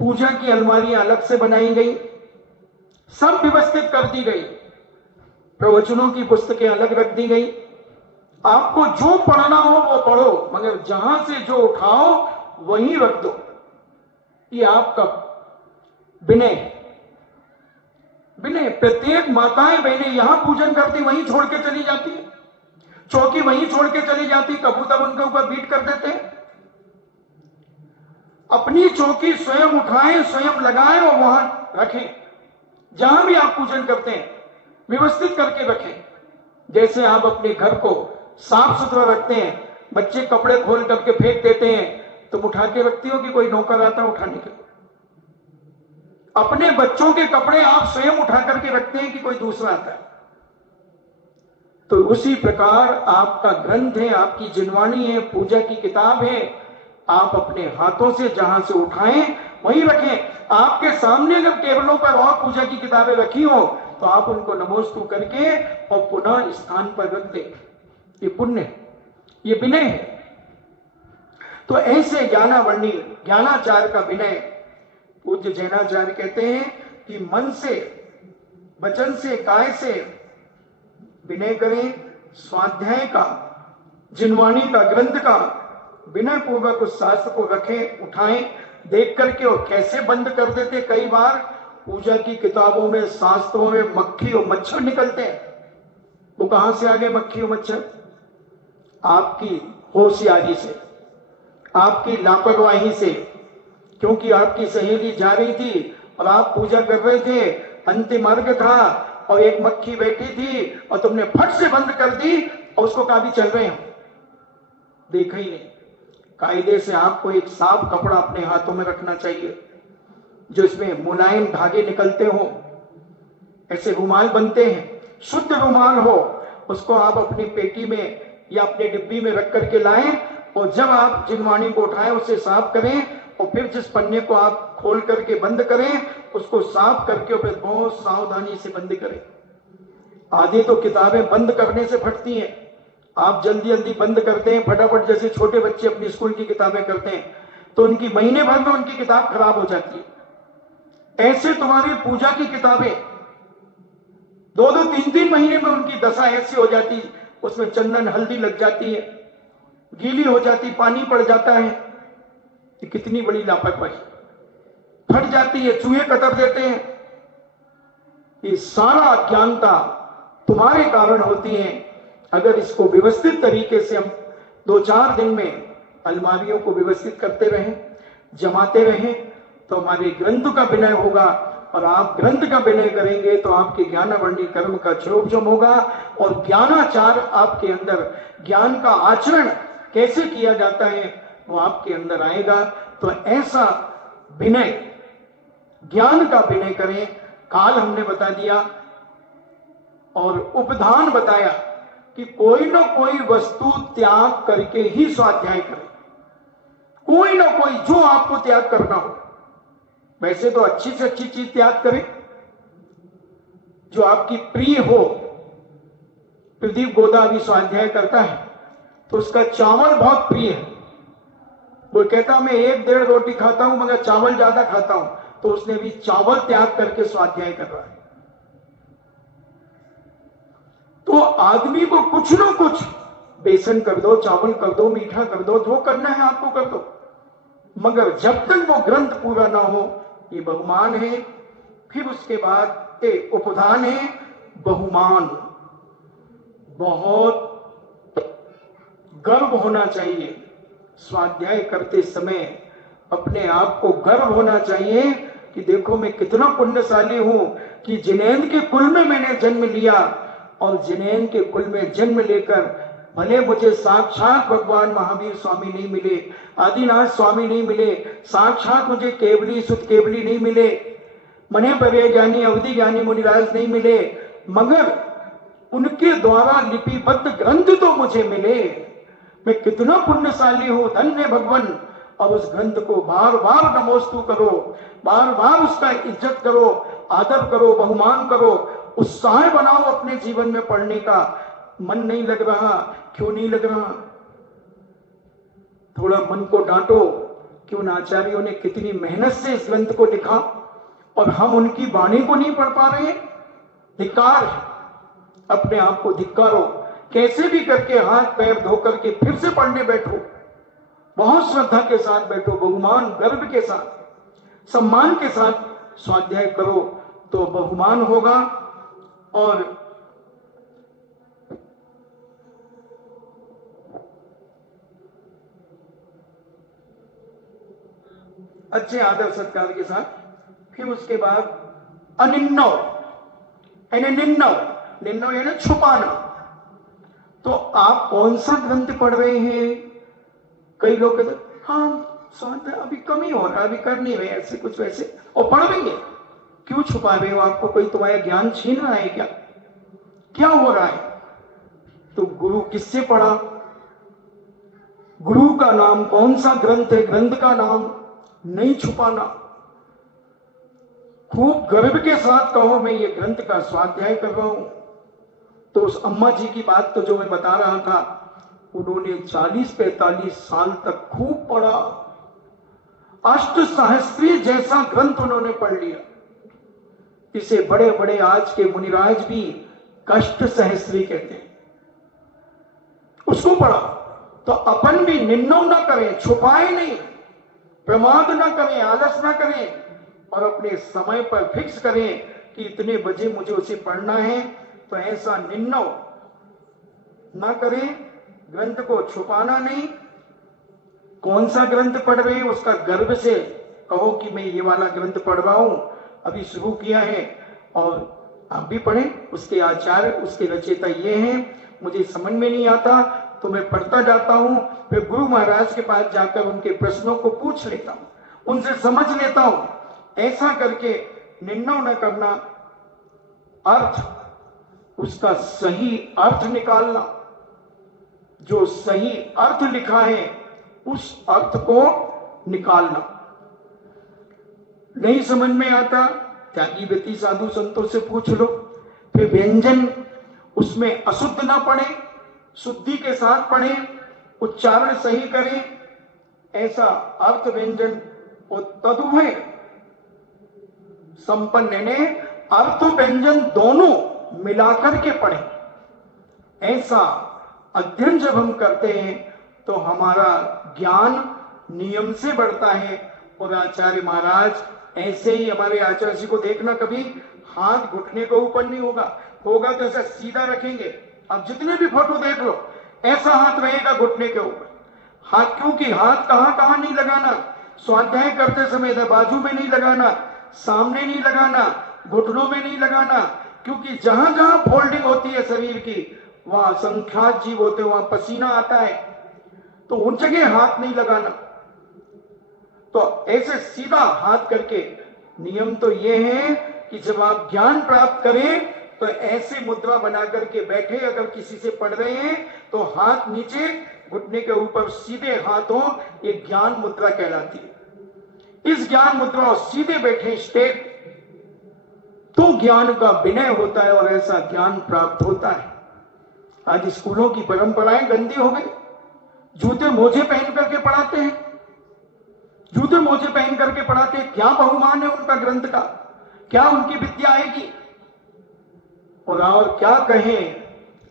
पूजा की अलमारियां अलग से बनाई गई, सब व्यवस्थित कर दी गई। प्रवचनों की पुस्तकें अलग रख दी गई। आपको जो पढ़ना हो वो पढ़ो, मगर जहां से जो उठाओ वहीं रख दो। ये आपका विनय है। विनय, प्रत्येक माताएं बहनें यहां पूजन करती, वहीं छोड़ के चली जाती है, चौकी वहीं छोड़ के चली जाती, कबूतर उनके ऊपर बीट कर देते हैं। अपनी चौकी स्वयं उठाएं, स्वयं लगाएं और वहां रखें। जहां भी आप पूजन करते हैं व्यवस्थित करके रखें। जैसे आप अपने घर को साफ सुथरा रखते हैं, बच्चे कपड़े खोल करके फेंक देते हैं, तुम उठा के रखती हो कि कोई नौकर आता है उठाने के लिए? अपने बच्चों के कपड़े आप स्वयं उठा करके रखते हैं कि कोई दूसरा आता है? तो उसी प्रकार आपका ग्रंथ है, आपकी जिनवाणी है, पूजा की किताब है, आप अपने हाथों से जहां से उठाएं वहीं रखें। आपके सामने जब टेबलों पर और पूजा की किताबें रखी हो तो आप उनको नमोस्तु करके और पुनः स्थान पर रख दें। ये पुण्य है, ये विनय है। तो ऐसे ज्ञानावर्णी, ज्ञानाचार का विनय पूज्य जैनाचार्य कहते हैं कि मन से, वचन से, काय से विनय करें। स्वाध्याय का, जिनवाणी का, ग्रंथ का विनय पूर्वक उस शास्त्र को रखें, उठाएं, देख करके। और कैसे बंद कर देते, कई बार पूजा की किताबों में, शास्त्रों में मक्खी और मच्छर निकलते हैं। वो कहां से आ गए मक्खी और मच्छर? आपकी होशियारी से, आपकी लापरवाही से। क्योंकि आपकी सहेली जा रही थी और आप पूजा कर रहे थे, अंतिम अर्घ था और एक मक्खी बैठी थी और तुमने फट से बंद कर दी और उसको कहा भी चल रहे हैं, देखा ही नहीं। कायदे से आपको एक साफ कपड़ा अपने हाथों में रखना चाहिए, जो इसमें मुलायम धागे निकलते हो, ऐसे रुमाल बनते हैं, शुद्ध रुमाल हो, उसको आप अपनी पेटी में या अपने डिब्बी में रख करके लाएं। और जब आप जिनवाणी को उठाएं उसे साफ करें और फिर जिस पन्ने को आप खोल करके बंद करें उसको साफ करके और फिर बहुत सावधानी से बंद करें। आधी तो किताबें बंद करने से फटती हैं, आप जल्दी जल्दी बंद करते हैं फटाफट, जैसे छोटे बच्चे अपनी स्कूल की किताबें करते हैं तो उनकी महीने भर में उनकी किताब खराब हो जाती है। ऐसे तुम्हारी पूजा की किताबें 2-2, 3-3 महीने में उनकी दशा ऐसी हो जाती, उसमें चंदन हल्दी लग जाती है, गीली हो जाती, पानी पड़ जाता है। ये कितनी बड़ी लापरवाही। फट जाती है, चूहे कतर देते हैं। ये सारा अज्ञानता तुम्हारे कारण होती है। अगर इसको व्यवस्थित तरीके से हम 2-4 दिन में अलमारियों को व्यवस्थित करते रहें, जमाते रहें, तो हमारे ग्रंथ का विनय होगा। और आप ग्रंथ का विनय करेंगे तो आपके ज्ञानावंडी कर्म का क्षोभजम होगा और ज्ञानाचार आपके अंदर, ज्ञान का आचरण कैसे किया जाता है वो आपके अंदर आएगा। तो ऐसा विनय, ज्ञान का विनय करें। काल हमने बता दिया और उपधान बताया कि कोई ना कोई वस्तु त्याग करके ही स्वाध्याय करें। कोई ना कोई जो आपको त्याग करना हो, वैसे तो अच्छी से अच्छी चीज त्याग करें जो आपकी प्रिय हो। प्रदीप गोदा अभी स्वाध्याय करता है तो उसका चावल बहुत प्रिय है। वो कहता मैं 1-1.5 रोटी खाता हूं मगर चावल ज्यादा खाता हूं, तो उसने भी चावल त्याग करके स्वाध्याय कर रहा है। तो आदमी को कुछ ना कुछ, बेसन कर दो, चावल कर दो, मीठा कर दो, जो करना है आपको कर दो, मगर जब तक वो ग्रंथ पूरा ना हो, ये बहुमान है। फिर उसके बाद उपधान है बहुमान। बहुत गर्व होना चाहिए स्वाध्याय करते समय, अपने आप को गर्व होना चाहिए कि देखो मैं कितना पुण्यशाली हूं कि जिनेंद्र के कुल में मैंने जन्म लिया। और जिनेंद्र के कुल में जन्म लेकर भले मुझे साक्षात भगवान महावीर स्वामी नहीं मिले, आदिनाथ स्वामी नहीं मिले, साक्षात मुझे केवली सुत केवली नहीं मिले, मने परे ज्ञानी अवधि ज्ञानी मुनिराज नहीं मिले, मगर उनके द्वारा लिपिबद्ध ग्रंथ तो मुझे मिले। मैं कितना पुण्यशाली हूं, धन्य भगवान। और उस ग्रंथ को बार बार नमोस्तु करो, बार बार उसका इज्जत करो, आदर करो, बहुमान करो, उत्साह बनाओ अपने जीवन में पढ़ने का। मन नहीं लग रहा, क्यों नहीं लग रहा? थोड़ा मन को डांटो। क्यों आचार्यों ने कितनी मेहनत से इस ग्रंथ को लिखा और हम उनकी वाणी को नहीं पढ़ पा रहे हैं। धिक्कार, अपने आप को धिक्कारो। कैसे भी करके हाथ पैर धो करके फिर से पढ़ने बैठो, बहुत श्रद्धा के साथ बैठो, बहुमान गर्व के साथ, सम्मान के साथ स्वाध्याय करो तो बहुमान होगा। और अच्छे आदर सत्कार के साथ फिर उसके बाद अनिन्नव, निन्नव यानी छुपाना। तो आप कौन सा ग्रंथ पढ़ रहे हैं? कई लोग कहते हाँ स्वाध्याय अभी कम ही हो रहा है, अभी कर नहीं रहे ऐसे कुछ वैसे, और पढ़ देंगे। क्यों छुपा रहे हो? आपको कोई तुम्हारा ज्ञान छीन रहा है क्या? क्या हो रहा है? तो गुरु किससे पढ़ा? गुरु का नाम कौन सा ग्रंथ है? ग्रंथ का नाम नहीं छुपाना। खूब गर्व के साथ कहो मैं ये ग्रंथ का स्वाध्याय कर रहा हूं। तो उस अम्मा जी की बात तो जो मैं बता रहा था, उन्होंने 40-45 साल तक खूब पढ़ा। अष्ट सहस्त्री जैसा ग्रंथ उन्होंने पढ़ लिया। इसे बड़े बड़े आज के मुनिराज भी कष्ट सहस्त्री कहते हैं। उसको पढ़ा। तो अपन भी निन्नो ना करें, छुपाए नहीं, प्रमाद ना करें, आलस ना करें, और अपने समय पर फिक्स करें कि इतने बजे मुझे उसे पढ़ना है। तो ऐसा निन्नो ना करें, ग्रंथ को छुपाना नहीं। कौन सा ग्रंथ पढ़ रहे हैं उसका गर्व से कहो कि मैं ये वाला ग्रंथ पढ़ रहा हूं, अभी शुरू किया है और आप भी पढ़ें। उसके आचार्य, उसके रचयिता ये हैं, मुझे समझ में नहीं आता तो मैं पढ़ता जाता हूं, फिर गुरु महाराज के पास जाकर उनके प्रश्नों को पूछ लेता हूं, उनसे समझ लेता हूं। ऐसा करके निन्नो न करना, अर्थ, उसका सही अर्थ निकालना। जो सही अर्थ लिखा है उस अर्थ को निकालना। नहीं समझ में आता, त्यागी व्यक्ति साधु संतों से पूछ लो। फिर व्यंजन उसमें अशुद्ध ना पढ़े, शुद्धि के साथ पढ़े, उच्चारण सही करें। ऐसा अर्थ व्यंजन तदुभय संपन्न ने अर्थ व्यंजन दोनों मिलाकर के पढ़े। ऐसा अध्ययन जब हम करते हैं तो हमारा ज्ञान नियम से बढ़ता है। और आचार्य महाराज ऐसे ही, हमारे आचार्य जी को देखना, कभी हाथ घुटने के ऊपर नहीं होगा, होगा तो ऐसा सीधा रखेंगे। अब जितने भी फोटो देख लो, ऐसा हाथ रहेगा घुटने के ऊपर। हाथ, क्योंकि हाथ कहां कहां नहीं लगाना, स्वाध्याय करते समय बाजू में नहीं लगाना, सामने नहीं लगाना, घुटनों में नहीं लगाना, क्योंकि जहां जहां फोल्डिंग होती है शरीर की, वहां असंख्यात जीव होते हैं, वहां पसीना आता है, तो उन जगह हाथ नहीं लगाना। तो ऐसे सीधा हाथ करके, नियम तो ये है कि जब आप ज्ञान प्राप्त करें तो ऐसे मुद्रा बना करके बैठे। अगर किसी से पढ़ रहे हैं तो हाथ नीचे, घुटने के ऊपर सीधे हाथ हो, ये ज्ञान मुद्रा कहलाती है। इस ज्ञान मुद्रा और सीधे बैठे स्टेट, तो ज्ञान का विनय होता है और ऐसा ज्ञान प्राप्त होता है। आज स्कूलों की परंपराएं गंदी हो गई, जूते मोजे पहन करके पढ़ाते हैं, जूते मोजे पहन करके पढ़ाते हैं। क्या बहुमान है उनका ग्रंथ का, क्या उनकी विद्या आएगी? और क्या कहें,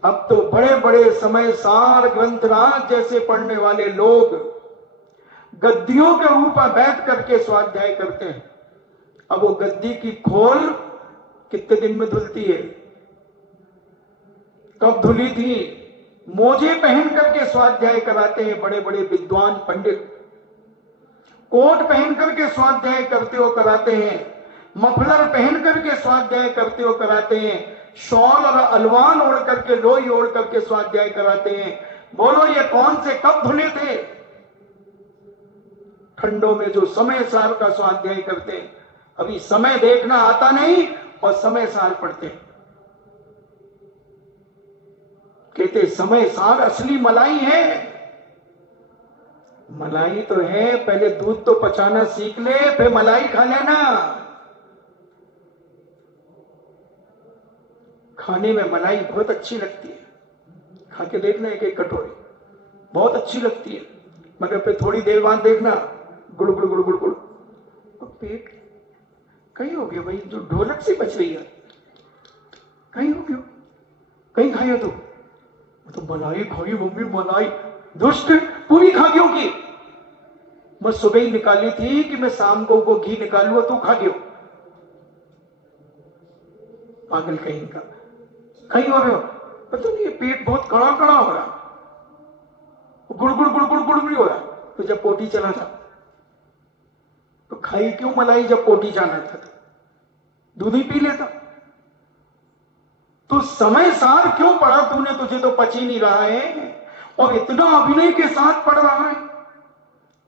अब तो बड़े बड़े समय सार ग्रंथराज जैसे पढ़ने वाले लोग गद्दियों के ऊपर बैठ करके स्वाध्याय करते हैं। अब वो गद्दी की खोल कितने दिन में धुलती है? कब धुली थी? मोजे पहन करके स्वाध्याय कराते हैं बड़े बड़े विद्वान पंडित, कोट पहन करके स्वाध्याय करते हो कराते हैं, मफलर पहन करके स्वाध्याय करते हो कराते हैं, शॉल और अलवान ओढ़ करके, लोई ओढ़ करके स्वाध्याय कराते हैं। बोलो ये कौन से कब धुले थे? ठंडों में जो समय सार का स्वाध्याय करते हैं। अभी समय देखना आता नहीं और समय सार पढ़ते हैं। कहते समय सार असली मलाई है। मलाई तो है, पहले दूध तो पचाना सीख ले, फिर मलाई खा लेना। खाने में मलाई बहुत अच्छी लगती है, खा के देखना एक एक कटोरी, बहुत अच्छी लगती है। मगर फिर थोड़ी देर बाद देखना गुड़ गुड़ गुड़ गुड़ गुड़, तो पेट कहीं हो गया भाई, जो ढोलक से बच रही है कहीं हो गया, कहीं खाया तो मलाई खाई मम्मी, मलाई दुष्ट, पूरी खा गयो की। मैं सुबह ही निकाली थी कि मैं शाम को घी निकालूंगा, तू खा गयो। पागल कहीं का, कहीं हो रहे हो, पता नहीं पेट बहुत कड़ा कड़ा हो रहा, गुड़ गुड़ गुड़ गुड़ गुड़ भी हो रहा। तो जब पोटी चला था तो खाई क्यों मलाई? जब पोटी जाना था तो दूध ही पी लेता। तो समय सार क्यों पढ़ा तूने? तुझे तो पच ही नहीं रहा है और इतना अभिनय के साथ पढ़ रहा है।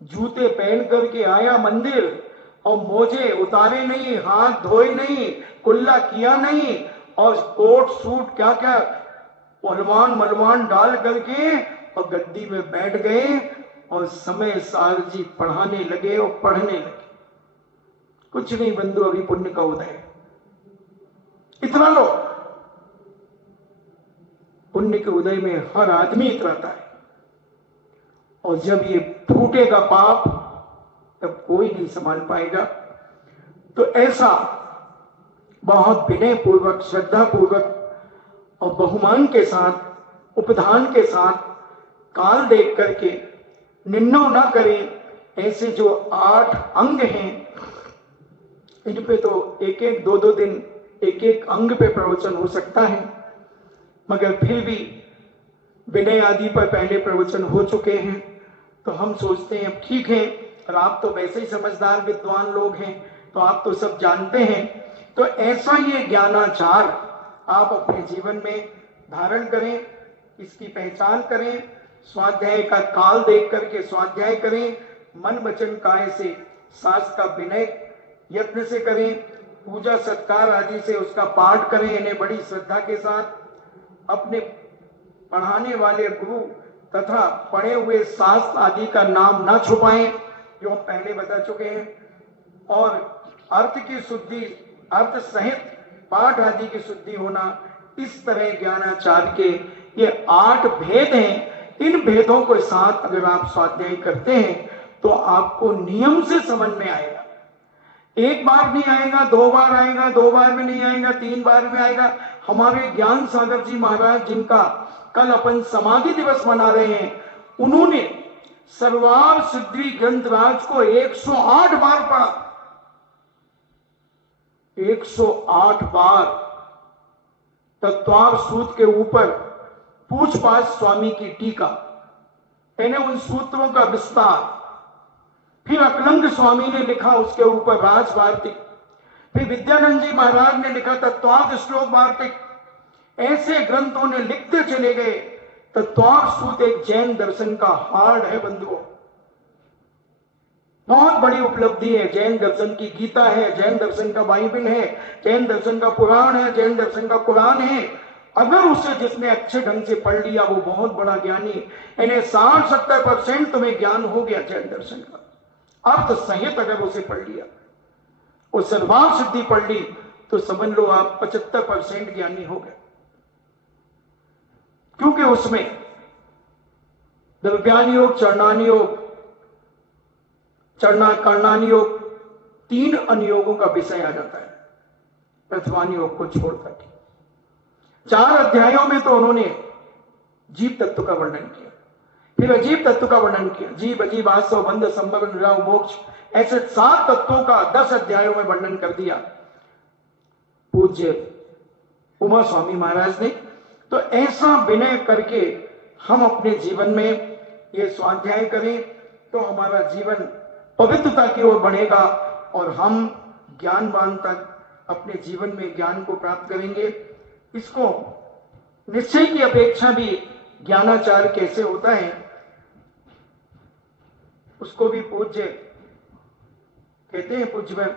जूते पहन करके आया मंदिर और मोजे उतारे नहीं, हाथ धोए नहीं, कुल्ला किया नहीं, और कोट सूट क्या क्या अलवान मलवान डाल करके और गद्दी में बैठ गए और समय सार जी पढ़ाने लगे और पढ़ने लगे। कुछ नहीं बंधु, अभी पुण्य का उदय, इतना लो। पुण्य के उदय में हर आदमी इतराता है, और जब ये फूटेगा पाप तब कोई नहीं संभाल पाएगा। तो ऐसा बहुत विनय पूर्वक, श्रद्धा पूर्वक और बहुमान के साथ, उपधान के साथ, काल देख करके निन्नो ना करें। ऐसे जो 8 अंग हैं, इन पे तो एक एक 2-2 दिन एक एक अंग पे प्रवचन हो सकता है, मगर फिर भी विनय आदि पर पहले प्रवचन हो चुके हैं। तो हम सोचते हैं अब ठीक है, और आप तो वैसे ही समझदार विद्वान लोग हैं, तो आप तो सब जानते हैं। तो ऐसा ये ज्ञानाचार आप अपने जीवन में धारण करें, इसकी पहचान करें, स्वाध्याय का काल देख करके स्वाध्याय करें, मन वचन काय से शास्त्र का विनय यत्न से करें, पूजा सत्कार आदि से उसका पाठ करें, इन्हें बड़ी श्रद्धा के साथ। अपने पढ़ाने वाले गुरु तथा पढ़े हुए शास्त्र आदि का नाम ना छुपाएं, जो हम पहले बता चुके हैं। और अर्थ की शुद्धि, अर्थ सहित पाठ आदि की शुद्धि होना, इस तरह ज्ञानाचार के ये 8 भेद हैं। इन भेदों के साथ अगर आप स्वाध्याय करते हैं तो आपको नियम से समझ में आएगा। एक बार नहीं आएगा, 2 बार आएगा, 2 बार में नहीं आएगा, 3 बार में आएगा। हमारे ज्ञान सागर जी महाराज, जिनका कल अपन समाधि दिवस मना रहे हैं, उन्होंने सर्वार सिद्धि ग्रंथराज को 108 बार पढ़ा। 108 बार तत्वार सूत्र के ऊपर पूछपाछ स्वामी की टीका, यानी उन सूत्रों का विस्तार। फिर अकलंग स्वामी ने लिखा उसके ऊपर राज वार्तिक, फिर विद्यानंद जी महाराज ने लिखा तत्वार्थ श्लोक वार्तिक। ऐसे ग्रंथों ने लिखते चले गए। तत्वार्थ सूत्र एक जैन दर्शन का हार्ड है बंधुओं, बहुत बड़ी उपलब्धि है। जैन दर्शन की गीता है, जैन दर्शन का बाइबल है, जैन दर्शन का पुराण है, जैन दर्शन का कुरान है। अगर उसे जिसने अच्छे ढंग से पढ़ लिया वो बहुत बड़ा ज्ञानी। यानी 60-70% तुम्हें ज्ञान हो गया जैन दर्शन का अर्थ सहित अगर उसे पढ़ लिया और सर्वार्थ सिद्धि पढ़ ली तो समझ लो आप 75% ज्ञानी हो गए। क्योंकि उसमें द्रव्यान योग, चरणान योग, कर्णान योग, 3 अनुयोगों का विषय आ जाता है प्रथमान योग को छोड़कर। 4 अध्यायों में तो उन्होंने जीव तत्व का वर्णन किया, फिर अजीव तत्व का वर्णन किया, जीव अजीव वास्तव बंध संभव निराव मोक्ष, ऐसे 7 तत्वों का 10 अध्यायों में वर्णन कर दिया पूज्य उमा स्वामी महाराज ने। तो ऐसा विनय करके हम अपने जीवन में ये स्वाध्याय करें तो हमारा जीवन पवित्रता की ओर बढ़ेगा और हम ज्ञानवान तक अपने जीवन में ज्ञान को प्राप्त करेंगे। इसको निश्चय की अपेक्षा भी ज्ञानाचार कैसे होता है उसको भी पूज्य कहते हैं पूज्य।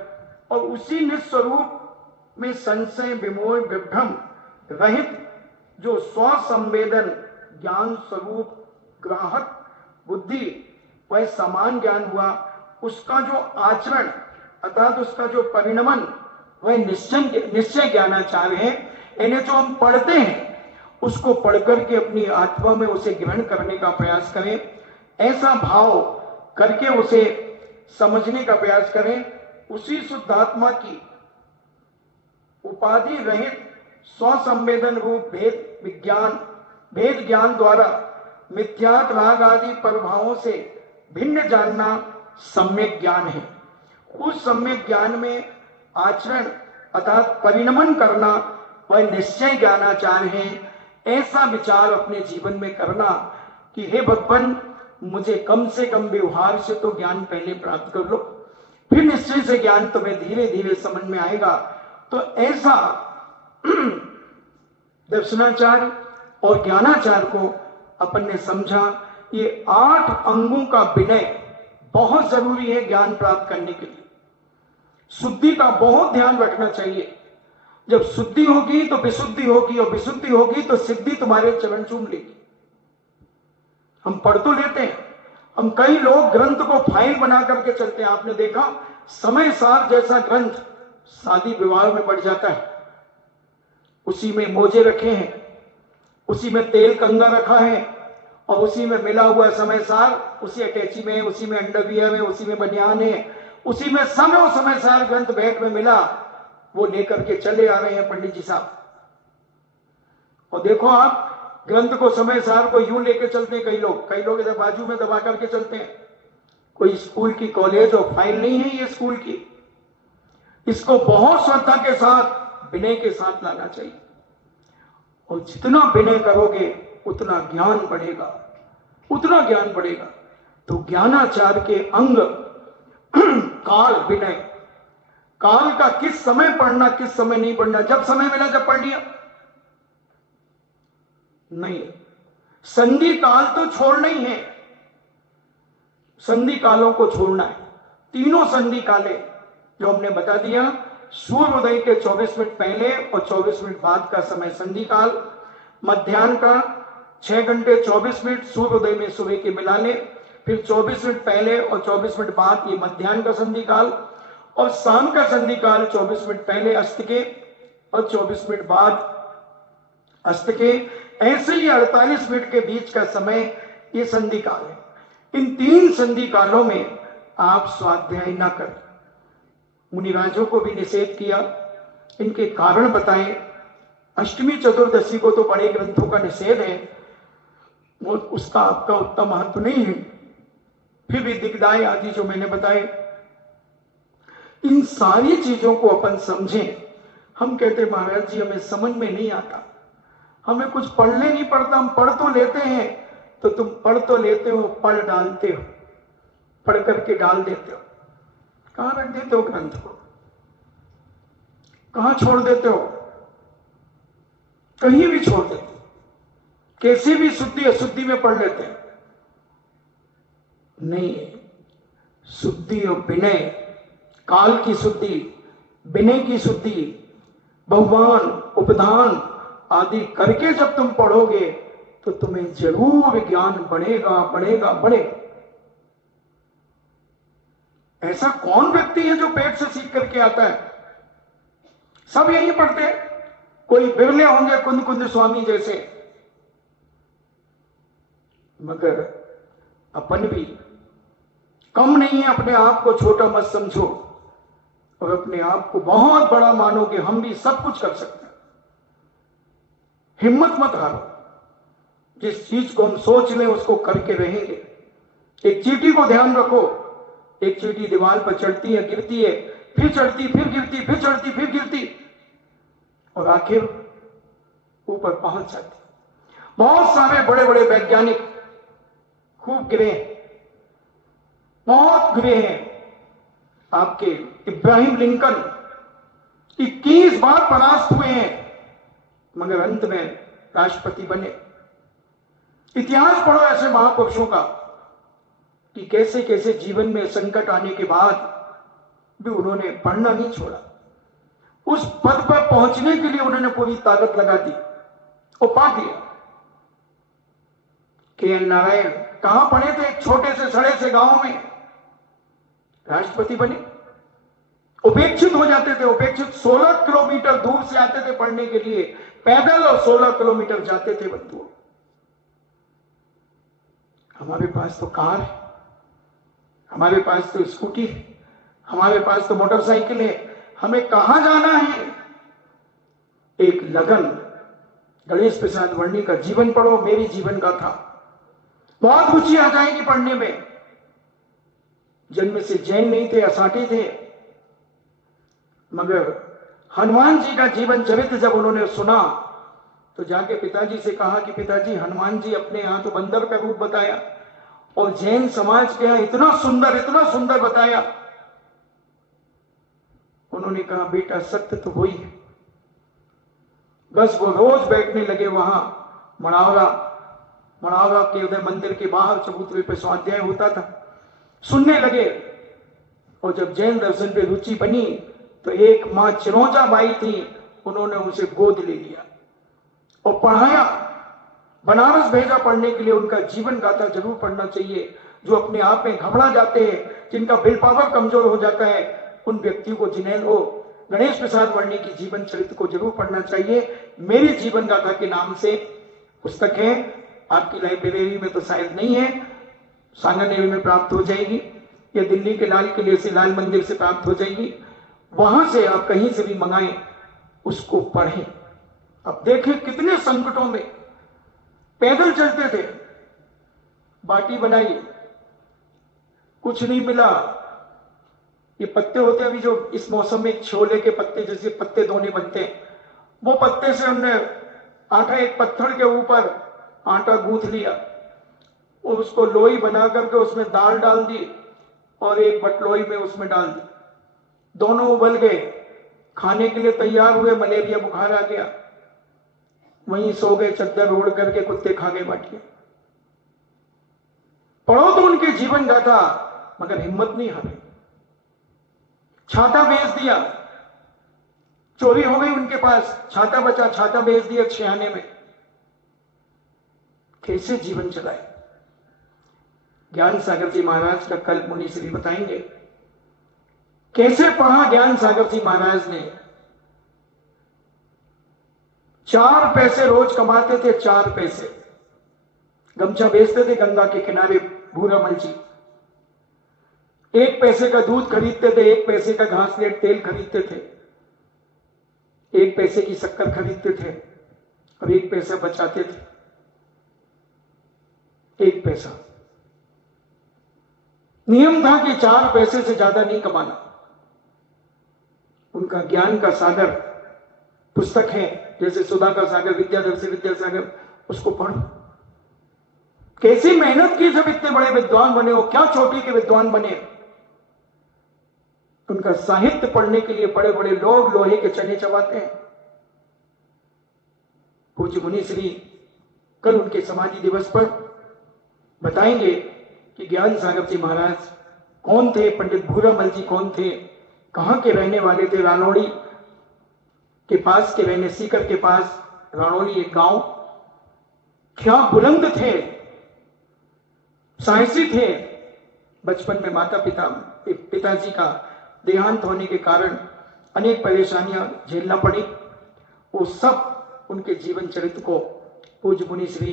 और उसी निस्वरूप में संशय विमोह विभ्रम रहित जो स्वसंवेदन ज्ञान स्वरूप ग्राहक बुद्धि वह समान ज्ञान हुआ, उसका जो आचरण अर्थात उसका जो परिणमन वह निश्चय ज्ञानाचार है। इन्हें जो हम पढ़ते हैं उसको पढ़कर के अपनी आत्मा में उसे ग्रहण करने का प्रयास करें, ऐसा भाव करके उसे समझने का प्रयास करें। उसी शुद्धात्मा की उपाधि रहित स्वसंवेदन रूप भेद ज्ञान द्वारा मिथ्यात राग आदि प्रभावों से भिन्न जानना सम्यक ज्ञान है। उस सम्यक ज्ञान में आचरण अर्थात परिणमन करना वह निश्चय ज्ञानाचार है। ऐसा विचार अपने जीवन में करना कि हे भगवान मुझे कम से कम व्यवहार से तो ज्ञान पहले प्राप्त कर लो, फिर निश्चय से ज्ञान तुम्हें धीरे धीरे समझ में आएगा। तो ऐसा दर्शनाचार और ज्ञानाचार को अपन ने समझा। ये 8 अंगों का विनय बहुत जरूरी है ज्ञान प्राप्त करने के लिए। शुद्धि का बहुत ध्यान रखना चाहिए। जब शुद्धि होगी तो विशुद्धि होगी और विशुद्धि होगी तो सिद्धि तुम्हारे चरण चूम लेगी। हम पढ़ तो लेते हैं, हम कई लोग ग्रंथ को फाइल बना करके चलते हैं। आपने देखा समय सार जैसा ग्रंथ शादी विवाह में पड़ जाता है, उसी में मोजे रखे हैं, उसी में तेल कंगा रखा है और उसी में मिला हुआ समय सार, उसी अटैची में, उसी में अंडरवियर है, उसी में बनियान है, उसी में समय सार ग्रंथ बैग में मिला, वो लेकर के चले आ रहे हैं पंडित जी साहब। और देखो आप ग्रंथ को समय सार को यूं लेके चलते हैं कई लोग इधर बाजू में दबा करके चलते हैं। कोई स्कूल की कॉलेज और फाइल नहीं है ये स्कूल की। इसको बहुत श्रद्धा के साथ विनय के साथ लाना चाहिए और जितना विनय करोगे उतना ज्ञान बढ़ेगा, उतना ज्ञान बढ़ेगा। तो ज्ञानाचार के अंग काल विनय, काल का किस समय पढ़ना किस समय नहीं पढ़ना, जब समय मिला जब पढ़ लिया नहीं। संधि काल तो छोड़ना ही है, संधि कालों को छोड़ना है। तीनों संधि काले जो हमने बता दिया, सूर्योदय के 24 मिनट पहले और 24 मिनट बाद का समय संधि काल, मध्याह्न का 6 घंटे 24 मिनट सूर्योदय में सुबह के मिला ले, फिर 24 मिनट पहले और 24 मिनट बाद ये मध्याह्न का संधि काल, और शाम का संधि काल 24 मिनट पहले अस्त के और 24 मिनट बाद अस्त के। ऐसे ही 48 मिनट के बीच का समय ये संधि काल है। इन 3 संधि कालों में आप स्वाध्याय न करें। मुनिराजों को भी निषेध किया, इनके कारण बताए। अष्टमी चतुर्दशी को तो बड़े ग्रंथों का निषेध है, वो उसका आपका उतना महत्व नहीं है, फिर भी दिग्दाय आदि जो मैंने बताए, इन सारी चीजों को अपन समझें। हम कहते महाराज जी हमें समझ में नहीं आता, हमें कुछ पढ़ने नहीं पड़ता, हम पढ़ तो लेते हैं। तो तुम पढ़ तो लेते हो, पढ़ डालते हो, पढ़ करके डाल देते हो। कहां रख देते हो ग्रंथ को, कहां छोड़ देते हो? कहीं भी छोड़ देते हो, कैसी भी शुद्धि अशुद्धि में पढ़ लेते हैं। नहीं, शुद्धि और विनय, काल की शुद्धि, विनय की शुद्धि, बहुमान उपधान आदि करके जब तुम पढ़ोगे तो तुम्हें जरूर ज्ञान बढ़ेगा बढ़ेगा बढ़ेगा। ऐसा कौन व्यक्ति है जो पेट से सीख करके आता है? सब यही पढ़ते हैं, कोई बिरले होंगे कुंद कुंद स्वामी जैसे, मगर अपन भी कम नहीं है। अपने आप को छोटा मत समझो और अपने आप को बहुत बड़ा मानो कि हम भी सब कुछ कर सकते हैं। हिम्मत मत हारो, जिस चीज को हम सोच लें उसको करके रहेंगे। एक चींटी को ध्यान रखो, एक चींटी दीवार पर चढ़ती है, गिरती है, फिर चढ़ती, फिर गिरती, फिर चढ़ती, फिर गिरती, और आखिर ऊपर पहुंच जाती। बहुत सारे बड़े बड़े वैज्ञानिक खूब गिरे हैं, बहुत गिरे हैं। आपके इब्राहिम लिंकन 21 बार परास्त हुए हैं, मगर अंत में राष्ट्रपति बने। इतिहास पढ़ो ऐसे महापुरुषों का कि कैसे कैसे जीवन में संकट आने के बाद भी उन्होंने पढ़ना नहीं छोड़ा। उस पद पर पहुंचने के लिए उन्होंने पूरी ताकत लगा दी और पा दिया। के नारायण कहां पढ़े थे? एक छोटे से सड़े से गांव में राष्ट्रपति बने। उपेक्षित हो जाते थे, उपेक्षित 16 किलोमीटर दूर से आते थे पढ़ने के लिए, पैदल, और 16 किलोमीटर जाते थे बंधुओं। हमारे पास तो कार है, हमारे पास तो स्कूटी है, हमारे पास तो मोटरसाइकिल है, हमें कहां जाना है? एक लगन। गणेश प्रसाद वर्णी का जीवन पढ़ो, मेरी जीवन का था, बहुत रुचि आ जाएगी पढ़ने में। जन्म से जैन नहीं थे, असाटी थे, मगर हनुमान जी का जीवन चरित्र जब उन्होंने सुना तो जाके पिताजी से कहा कि पिताजी, हनुमान जी अपने यहां तो बंदर का रूप बताया और जैन समाज के यहां इतना सुंदर बताया। उन्होंने कहा बेटा सत्य तो वही है। बस वो रोज बैठने लगे वहां मड़ावरा के उधर मंदिर के बाहर चबूतरे पे स्वाध्याय होता था, सुनने लगे। और जब जैन दर्शन पे रुचि बनी तो एक मां चिरौंजा बाई थी, उन्होंने उसे गोद ले लिया और पढ़ाया, बनारस भेजा पढ़ने के लिए। उनका जीवन गाथा जरूर पढ़ना चाहिए। जो अपने आप में घबरा जाते हैं, जिनका विल पावर कमजोर हो जाता है, उन व्यक्तियों को जिन्हें वो गणेश प्रसाद वर्णी की जीवन चरित्र को जरूर पढ़ना चाहिए। मेरी जीवन गाथा के नाम से पुस्तक है, आपकी लाइब्रेरी में तो शायद नहीं है, सांगानेरी में प्राप्त हो जाएगी, या दिल्ली के लाल किले से, लाल मंदिर से प्राप्त हो जाएगी। वहां से आप कहीं से भी मंगाएं, उसको पढ़ें। अब देखें कितने संकटों में पैदल चलते थे, बाटी बनाई, कुछ नहीं मिला। ये पत्ते होते हैं अभी जो इस मौसम में छोले के पत्ते जैसे पत्ते धोने बनते हैं, वो पत्ते से हमने आटा, एक पत्थर के ऊपर आटा गूंथ लिया और उसको लोई बना करके उसमें दाल डाल दी और एक बटलोई में उसमें डाल दी। दोनों उबल गए, खाने के लिए तैयार हुए, मलेरिया बुखार आ गया, वहीं सो गए, चद्दर ओढ़ करके कुत्ते खा गए बाटियां। पढ़ो तो उनके जीवन गाथा, मगर हिम्मत नहीं हारे। छाता बेच दिया, चोरी हो गई उनके पास, छाता बचा, छाता बेच दिया 6 आने में। कैसे जीवन चलाए? ज्ञान सागर जी महाराज का कल मुनि श्री बताएंगे कैसे पढ़ा ज्ञान सागर जी महाराज ने। 4 पैसे रोज कमाते थे, 4 पैसे गमछा बेचते थे गंगा के किनारे, भूरा मलची। 1 पैसे का दूध खरीदते थे, 1 पैसे का घास लेट तेल खरीदते थे, 1 पैसे की शक्कर खरीदते थे और 1 पैसा बचाते थे। 1 पैसा नियम था कि 4 पैसे से ज्यादा नहीं कमाना। उनका ज्ञान का सागर पुस्तक है, जैसे सुधा का सागर, विद्याधर से विद्यासागर, उसको पढ़ो। कैसी मेहनत की जब इतने बड़े विद्वान बने हो, क्या चोटी के विद्वान बने। उनका साहित्य पढ़ने के लिए बड़े बड़े लोग लोहे के चने चबाते हैं। पूज्य मुनि श्री कल उनके समाधि दिवस पर बताएंगे कि ज्ञान सागर जी महाराज कौन थे, पंडित भूरामल जी कौन थे, कहां के रहने वाले थे। रानौड़ी के पास के रहने, सीकर के पास रानौड़ी एक गांव। क्या बुलंद थे, साहसी थे। बचपन में माता पिताजी का देहांत होने के कारण अनेक परेशानियां झेलना पड़ी। वो सब उनके जीवन चरित्र को पूज्य मुनि श्री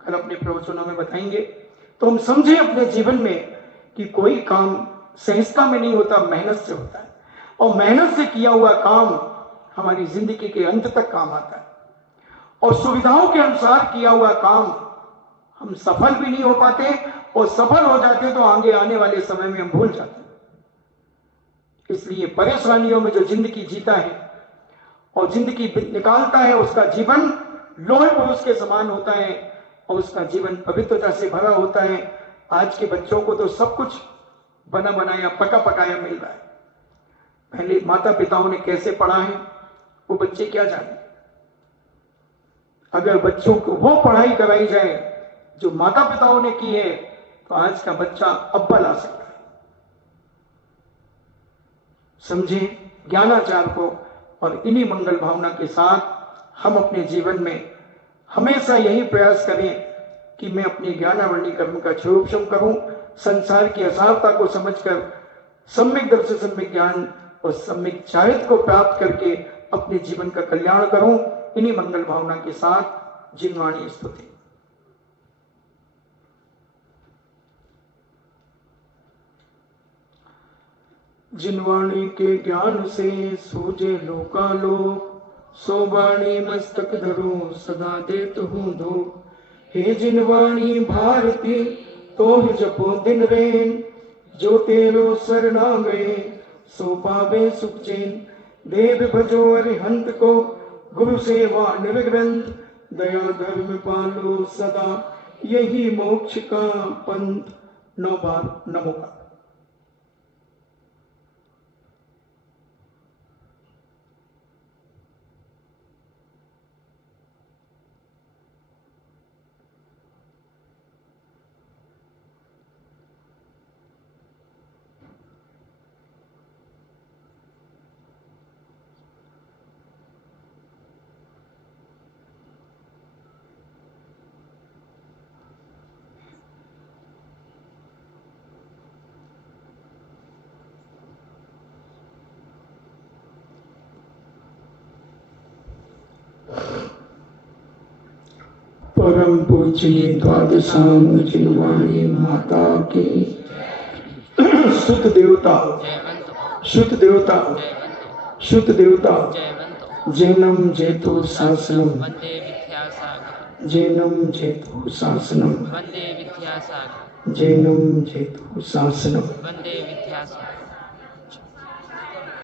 कल अपने प्रवचनों में बताएंगे। तो हम समझे अपने जीवन में कि कोई काम सहजता में नहीं होता, मेहनत से होता है। और मेहनत से किया हुआ काम हमारी जिंदगी के अंत तक काम आता है। और सुविधाओं के अनुसार किया हुआ काम हम सफल भी नहीं हो पाते, और सफल हो जाते तो आगे आने वाले समय में हम भूल जाते। इसलिए परेशानियों में जो जिंदगी जीता है और जिंदगी निकालता है, उसका जीवन लोहे पुरुष के समान होता है और उसका जीवन पवित्रता से भरा होता है। आज के बच्चों को तो सब कुछ बना बनाया, पका पकाया मिल रहा है। पहले माता पिताओं ने कैसे पढ़ा है वो बच्चे क्या जाने। अगर बच्चों को वो पढ़ाई कराई जाए जो माता पिताओं ने की है, तो आज का बच्चा अव्वल आ सकता है। समझे ज्ञानाचार को, और इन्हीं मंगल भावना के साथ हम अपने जीवन में हमेशा यही प्रयास करें कि मैं अपने ज्ञानावरणी कर्म का क्षोभम करूं, संसार की असारता को समझकर सम्यक दर्शन, सम्यक ज्ञान और सम्यक चारित्र को प्राप्त करके अपने जीवन का कल्याण करूं। इन्हीं मंगल भावना के साथ जिनवाणी स्तुति। जिनवाणी के ज्ञान से सूझे लोकालोक, सो वाणी मस्तक धरो सदा देत हूँ दो। हे जिनवाणी भारती तोह जपो दिन रैन, जो तेरो शरणा गए सो पावे सुख चैन। देव भजो अरिहंत को गुरु सेवा निर्ग्रंथ, दया धर्म पालो सदा यही मोक्ष का पंथ। 9 बार नमो का। परम पूज्य द्वादशाम जिनवाणी माता की शुद्ध देवता, शुद्ध देवता, शुद्ध देवता। जैनम जेतु शासनम, जैनम जेतु शासनम, जैनम जेतु शासनम।